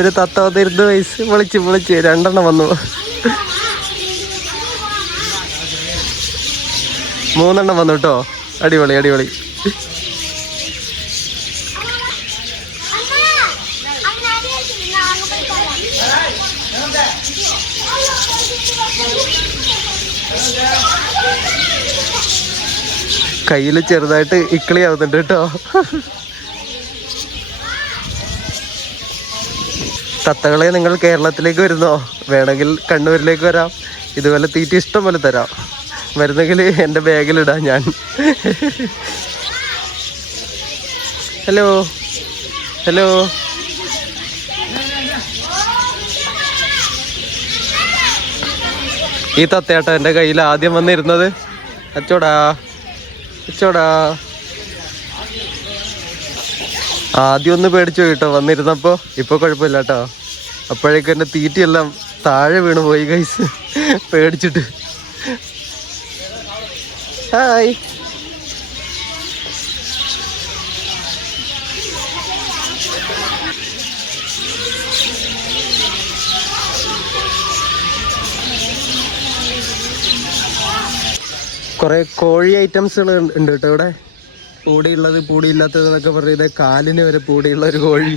ഒരു തത്ത വന്നിരുന്ന് വയസ്സ് വിളിച്ച് 2 എണ്ണം വന്നു. 3 എണ്ണം വന്നു കേട്ടോ. അടിപൊളി. കയ്യിൽ ചെറുതായിട്ട് ഇക്കിളി ആവുന്നുണ്ട് കേട്ടോ. തത്തകളെ നിങ്ങൾ കേരളത്തിലേക്ക് വരുന്നോ? വേണമെങ്കിൽ കണ്ണൂരിലേക്ക് വരാം. ഇതുപോലെ തീറ്റ ഇഷ്ടം പോലെ തരാം. വരുന്നെങ്കിൽ എൻ്റെ ബാഗിലിടാം ഞാൻ. ഹലോ. ഈ തത്തയാട്ടോ എൻ്റെ കയ്യിൽ ആദ്യം വന്നിരുന്നത്. അച്ചോടാ. ആദ്യം ഒന്ന് പേടിച്ചു കേട്ടോ വന്നിരുന്നപ്പോൾ. ഇപ്പോൾ കുഴപ്പമില്ല കേട്ടോ. അപ്പോഴേക്കും എൻ്റെ തീറ്റയെല്ലാം താഴെ വീണ് പോയി ഗൈസ്, പേടിച്ചിട്ട്. ഹായ്. കുറേ കോഴി ഐറ്റംസുകൾ ഉണ്ട് കേട്ടോ ഇവിടെ. പൂടിയുള്ളത് പൂടിയില്ലാത്തത് എന്നൊക്കെ പറയുന്നത് കാലിന് വരെ പൂടിയുള്ള ഒരു കോഴി.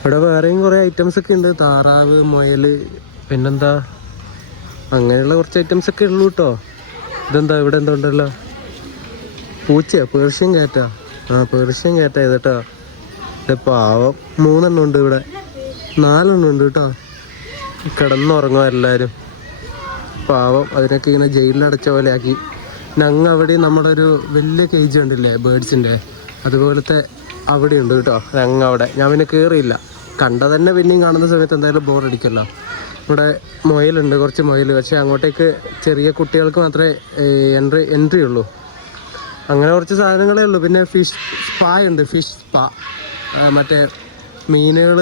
ഇവിടെ വേറെയും കുറേ ഐറ്റംസ് ഒക്കെ ഉണ്ട്. താറാവ്, മുയൽ, പിന്നെന്താ അങ്ങനെയുള്ള കുറച്ച് ഐറ്റംസ് ഒക്കെ ഉള്ളൂ കേട്ടോ. ഇതെന്താ ഇവിടെ എന്താ ഉണ്ടല്ലോ, പൂച്ചയാ, പേർഷ്യൻ ക്യാറ്റാ. പേർഷ്യൻ ക്യാറ്റാ ഇത് കേട്ടോ. ഇത് പാവം 3 എണ്ണം ഉണ്ട് ഇവിടെ. 4 എണ്ണം ഉണ്ട് കേട്ടോ. കിടന്നുറങ്ങുക എല്ലാവരും. പാവം, അതിനൊക്കെ ഇങ്ങനെ ജയിലിലടച്ച പോലെ ആക്കി. ഞങ്ങൾ അവിടെ നമ്മുടെ ഒരു വലിയ കേജ് ഉണ്ടല്ലേ ബേർഡ്സിൻ്റെ, അതുപോലത്തെ അവിടെ ഉണ്ട് കേട്ടോ. ഞങ്ങൾ അവിടെ ഞാൻ പിന്നെ കയറിയില്ല. കണ്ട തന്നെ പിന്നെയും കാണുന്ന സമയത്ത് എന്തായാലും ബോറടിക്കല്ലോ. ഇവിടെ മുയലുണ്ട്, കുറച്ച് മുയൽ. പക്ഷേ അങ്ങോട്ടേക്ക് ചെറിയ കുട്ടികൾക്ക് മാത്രമേ എൻട്രി ഉള്ളൂ. അങ്ങനെ കുറച്ച് സാധനങ്ങളേ ഉള്ളൂ. പിന്നെ ഫിഷ് സ്പാ ഉണ്ട്, ഫിഷ് സ്പാ. മറ്റേ മീനുകൾ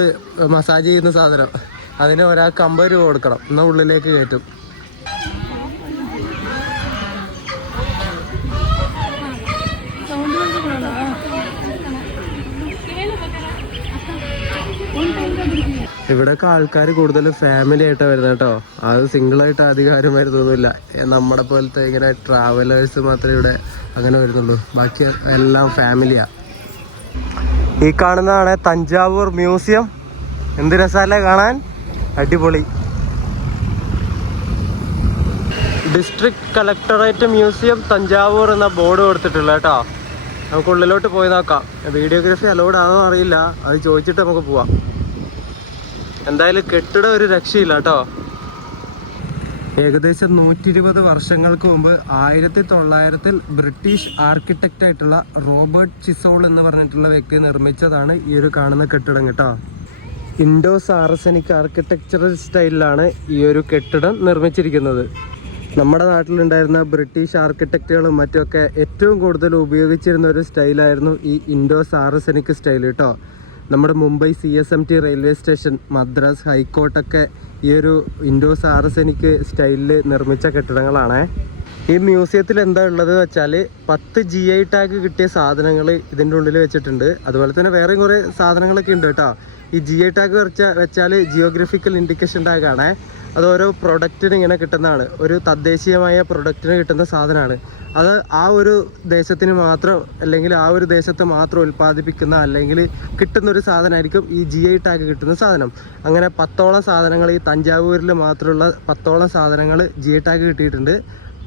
മസാജ് ചെയ്യുന്ന സാധനം. അതിന് ഒരാൾക്ക് 50 രൂപ കൊടുക്കണം, എന്നാൽ ഉള്ളിലേക്ക് കയറ്റും. ഇവിടെയൊക്കെ ആൾക്കാർ കൂടുതലും ഫാമിലി ആയിട്ടാണ് വരുന്നത് കേട്ടോ. അത് സിംഗിളായിട്ട് അധികം ആരും വരുന്നൊന്നുമില്ല. നമ്മുടെ പോലത്തെ ഇങ്ങനെ ട്രാവലേഴ്സ് മാത്രമേ ഇവിടെ അങ്ങനെ വരുന്നുള്ളൂ. ബാക്കി എല്ലാം ഫാമിലിയാണ്. ഈ കാണുന്നതാണ് തഞ്ചാവൂർ മ്യൂസിയം. എന്ത് രസമല്ലേ കാണാൻ, അടിപൊളി. ഡിസ്ട്രിക്ട് കളക്ടറേറ്റ് മ്യൂസിയം തഞ്ചാവൂർ എന്ന ബോർഡ് കൊടുത്തിട്ടുള്ള കേട്ടോ. നമുക്ക് ഉള്ളിലോട്ട് പോയി നോക്കാം. വീഡിയോഗ്രാഫി അലൗഡ് ആണോ അറിയില്ല, അത് ചോദിച്ചിട്ട് നമുക്ക് പോവാം. എന്തായാലും കെട്ടിടം ഒരു രക്ഷയില്ല കേട്ടോ. ഏകദേശം 120 വർഷങ്ങൾക്ക് മുമ്പ് 1900-ൽ ബ്രിട്ടീഷ് ആർക്കിടെക്റ്റ് ആയിട്ടുള്ള റോബർട്ട് ചിസോൾ എന്ന് പറഞ്ഞിട്ടുള്ള വ്യക്തി നിർമ്മിച്ചതാണ് ഈ ഒരു കാണുന്ന കെട്ടിടം കേട്ടോ. ഇൻഡോ സാറസനിക് ആർക്കിടെക്ചറൽ സ്റ്റൈലിലാണ് ഈ ഒരു കെട്ടിടം നിർമ്മിച്ചിരിക്കുന്നത്. നമ്മുടെ നാട്ടിലുണ്ടായിരുന്ന ബ്രിട്ടീഷ് ആർക്കിടെക്റ്റുകളും മറ്റുമൊക്കെ ഏറ്റവും കൂടുതൽ ഉപയോഗിച്ചിരുന്ന ഒരു സ്റ്റൈലായിരുന്നു ഈ ഇൻഡോ സാറസനിക് സ്റ്റൈൽ കേട്ടോ. നമ്മുടെ Mumbai CSMT railway station, Madras ഹൈക്കോർട്ടൊക്കെ ഈ ഒരു ഇൻഡോ സാറസനിക് സ്റ്റൈലിൽ നിർമ്മിച്ച കെട്ടിടങ്ങളാണ്. ഈ മ്യൂസിയത്തിൽ എന്താ ഉള്ളത് വെച്ചാൽ 10 GI ടാഗ് കിട്ടിയ സാധനങ്ങൾ ഇതിൻ്റെ ഉള്ളിൽ വെച്ചിട്ടുണ്ട്. അതുപോലെ തന്നെ വേറെയും കുറേ സാധനങ്ങളൊക്കെ ഉണ്ട് കേട്ടോ. ഈ GI ടാഗ് വെച്ചാൽ ജിയോഗ്രഫിക്കൽ ഇൻഡിക്കേഷൻ ടാഗാണ്. അത് ഓരോ പ്രൊഡക്റ്റിന് ഇങ്ങനെ കിട്ടുന്നതാണ്. ഒരു തദ്ദേശീയമായ പ്രൊഡക്റ്റിന് കിട്ടുന്ന സാധനമാണ് അത്. ആ ഒരു ദേശത്തിന് മാത്രം, അല്ലെങ്കിൽ ആ ഒരു ദേശത്ത് മാത്രം ഉൽപ്പാദിപ്പിക്കുന്ന അല്ലെങ്കിൽ കിട്ടുന്നൊരു സാധനമായിരിക്കും ഈ GI ടാഗ് കിട്ടുന്ന സാധനം. അങ്ങനെ 10ഓളം സാധനങ്ങൾ, ഈ തഞ്ചാവൂരിൽ മാത്രമുള്ള 10ഓളം സാധനങ്ങൾ GI ടാഗ് കിട്ടിയിട്ടുണ്ട്.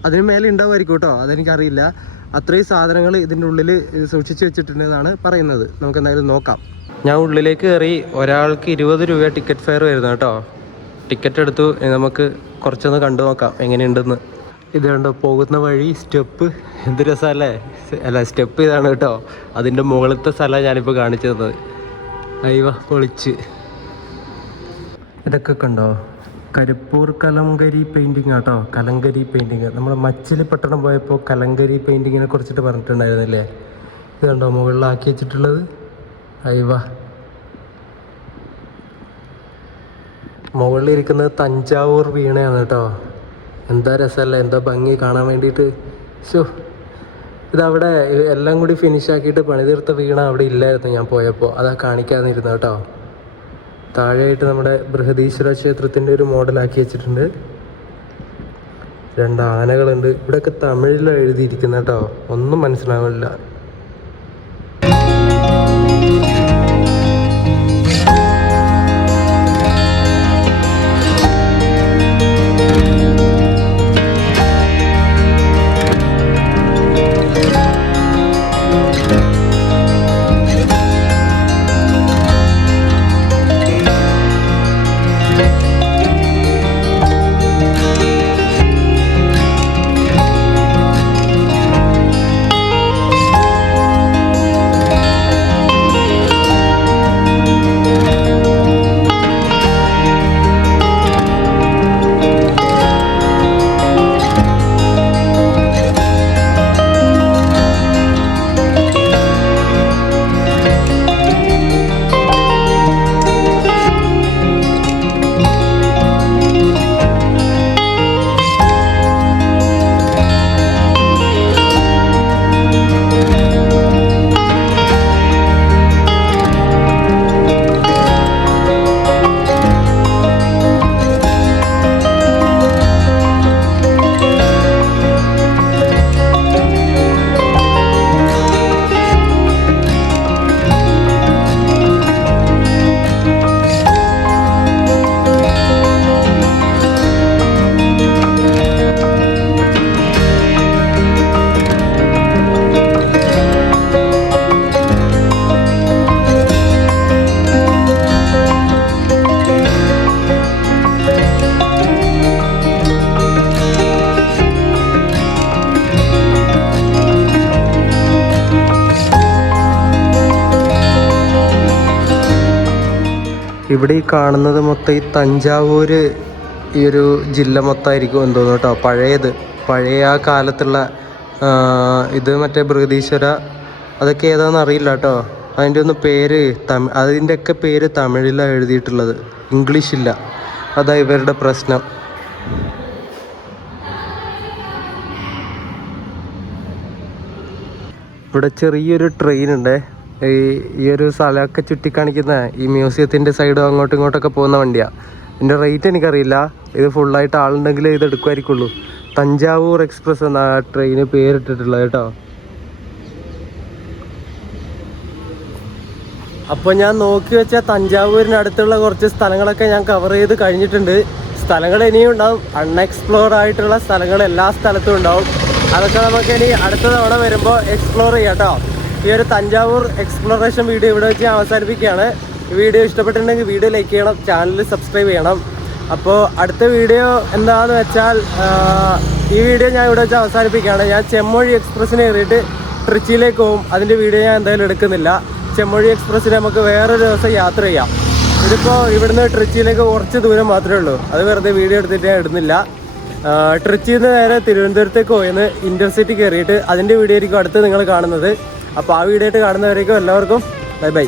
അതിന് മേലെ ഉണ്ടാവുമായിരിക്കും കേട്ടോ, അതെനിക്കറിയില്ല. അത്രയും സാധനങ്ങൾ ഇതിൻ്റെ ഉള്ളിൽ സൂക്ഷിച്ച് വെച്ചിട്ടുണ്ടെന്നാണ് പറയുന്നത്. നമുക്ക് എന്തായാലും നോക്കാം. ഞാൻ ഉള്ളിലേക്ക് കയറി. ഒരാൾക്ക് 20 രൂപ ടിക്കറ്റ് ഫെയർ വരുന്നത് കേട്ടോ. ടിക്കറ്റ് എടുത്തു. നമുക്ക് കുറച്ചൊന്ന് കണ്ടു നോക്കാം എങ്ങനെയുണ്ടെന്ന്. ഇത് കണ്ടോ, പോകുന്ന വഴി സ്റ്റെപ്പ്. എന്ത് രസമല്ലേ? അല്ല, സ്റ്റെപ്പ് ഇതാണ് കേട്ടോ. അതിൻ്റെ മുകളിലത്തെ സ്ഥലമാണ് ഞാനിപ്പോൾ കാണിച്ചു തന്നത്. അയ്യോ പൊളിച്ച്. ഇതൊക്കെ കണ്ടോ, കരിപ്പൂർ കലങ്കരി പെയിൻറ്റിങ് ആട്ടോ. കലങ്കരി പെയിൻറ്റിങ്. നമ്മൾ മച്ചിലിപ്പട്ടണം പോയപ്പോൾ കലങ്കരി പെയിൻറ്റിങ്ങിനെ കുറിച്ചിട്ട് പറഞ്ഞിട്ടുണ്ടായിരുന്നില്ലേ? ഇത് കണ്ടോ മുകളിലാക്കി വെച്ചിട്ടുള്ളത്. അയ്യോ, മുകളിലിരിക്കുന്നത് തഞ്ചാവൂർ വീണയാണ് കേട്ടോ. എന്താ രസമല്ലേ, എന്താ ഭംഗി കാണാൻ വേണ്ടിയിട്ട്. ശോ, ഇതവിടെ എല്ലാം കൂടി ഫിനിഷ് ആക്കിയിട്ട് പണിതീർത്ത വീണ അവിടെ ഇല്ലായിരുന്നു ഞാൻ പോയപ്പോൾ. അതാ കാണിക്കാതിരുന്നു കേട്ടോ. താഴെയായിട്ട് നമ്മുടെ ബൃഹദീശ്വര ക്ഷേത്രത്തിൻ്റെ ഒരു മോഡലാക്കി വെച്ചിട്ടുണ്ട്. 2 ആനകളുണ്ട്. ഇവിടെയൊക്കെ തമിഴിലാണ് എഴുതിയിരിക്കുന്നത് കേട്ടോ, ഒന്നും മനസ്സിലാവില്ല. ഇവിടെ ഈ കാണുന്നത് മൊത്തം ഈ തഞ്ചാവൂര് ഈ ഒരു ജില്ല മൊത്തമായിരിക്കും എന്ന് തോന്നുന്നു കേട്ടോ. പഴയ ആ കാലത്തുള്ള ഇത് മറ്റേ ബൃഹദീശ്വര അതൊക്കെ ഏതാണെന്ന് അറിയില്ല കേട്ടോ. അതിൻ്റെ ഒന്ന് പേര് അതിൻ്റെയൊക്കെ പേര് തമിഴിലാണ് എഴുതിയിട്ടുള്ളത്, ഇംഗ്ലീഷില്ല. അതാ ഇവരുടെ പ്രശ്നം. ഇവിടെ ചെറിയൊരു ട്രെയിൻ ഉണ്ട്. ഈ ഒരു സ്ഥലമൊക്കെ ചുറ്റിക്കാണിക്കുന്ന ഈ മ്യൂസിയത്തിൻ്റെ സൈഡും അങ്ങോട്ടും ഇങ്ങോട്ടൊക്കെ പോകുന്ന വണ്ടിയാണ്. ഇതിൻ്റെ റേറ്റ് എനിക്കറിയില്ല. ഇത് ഫുള്ളായിട്ട് ആളുണ്ടെങ്കിലേ ഇത് എടുക്കുമായിരിക്കുള്ളൂ. തഞ്ചാവൂർ എക്സ്പ്രസ് എന്ന ട്രെയിന് പേരിട്ടിട്ടുള്ളത് കേട്ടോ. അപ്പോൾ ഞാൻ നോക്കി വെച്ച തഞ്ചാവൂരിനടുത്തുള്ള കുറച്ച് സ്ഥലങ്ങളൊക്കെ ഞാൻ കവർ ചെയ്ത് കഴിഞ്ഞിട്ടുണ്ട്. സ്ഥലങ്ങൾ ഇനിയും ഉണ്ടാവും, അൺഎക്സ്പ്ലോർ ആയിട്ടുള്ള സ്ഥലങ്ങൾ എല്ലാ സ്ഥലത്തും ഉണ്ടാവും. അതൊക്കെ നമുക്ക് ഇനി അടുത്ത തവണ വരുമ്പോൾ എക്സ്പ്ലോർ ചെയ്യാം കേട്ടോ. ഈ ഒരു തഞ്ചാവൂർ എക്സ്പ്ലോറേഷൻ വീഡിയോ ഇവിടെ വെച്ച് ഞാൻ അവസാനിപ്പിക്കുകയാണ്. ഈ വീഡിയോ ഇഷ്ടപ്പെട്ടിട്ടുണ്ടെങ്കിൽ വീഡിയോ ലൈക്ക് ചെയ്യണം, ചാനൽ സബ്സ്ക്രൈബ് ചെയ്യണം. അപ്പോൾ അടുത്ത വീഡിയോ എന്താണെന്ന് വെച്ചാൽ ഈ വീഡിയോ ഞാൻ ഇവിടെ വെച്ച് അവസാനിപ്പിക്കുകയാണ്. ഞാൻ ചെമ്മൊഴി എക്സ്പ്രസ്സിന് കയറിയിട്ട് ട്രിച്ചിയിലേക്ക് പോകും. അതിൻ്റെ വീഡിയോ ഞാൻ എന്തായാലും എടുക്കുന്നില്ല. ചെമ്മൊഴി എക്സ്പ്രസ്സിന് നമുക്ക് വേറൊരു ദിവസം യാത്ര ചെയ്യാം. ഇതിപ്പോൾ ഇവിടുന്ന് ട്രിച്ചിയിലേക്ക് കുറച്ച് ദൂരം മാത്രമേ ഉള്ളൂ. അത് വെറുതെ വീഡിയോ എടുത്തിട്ട് ഞാൻ ഇടുന്നില്ല. ട്രിച്ചിയിൽ നിന്ന് നേരെ തിരുവനന്തപുരത്തേക്ക് പോയെന്ന് ഇൻ്റർസിറ്റി കയറിയിട്ട് അതിൻ്റെ വീഡിയോ ആയിരിക്കും അടുത്ത് നിങ്ങൾ കാണുന്നത്. അപ്പോൾ ആ വീഡിയോ ആയിട്ട് കാണുന്നവരേക്കും എല്ലാവർക്കും ബൈ ബൈ.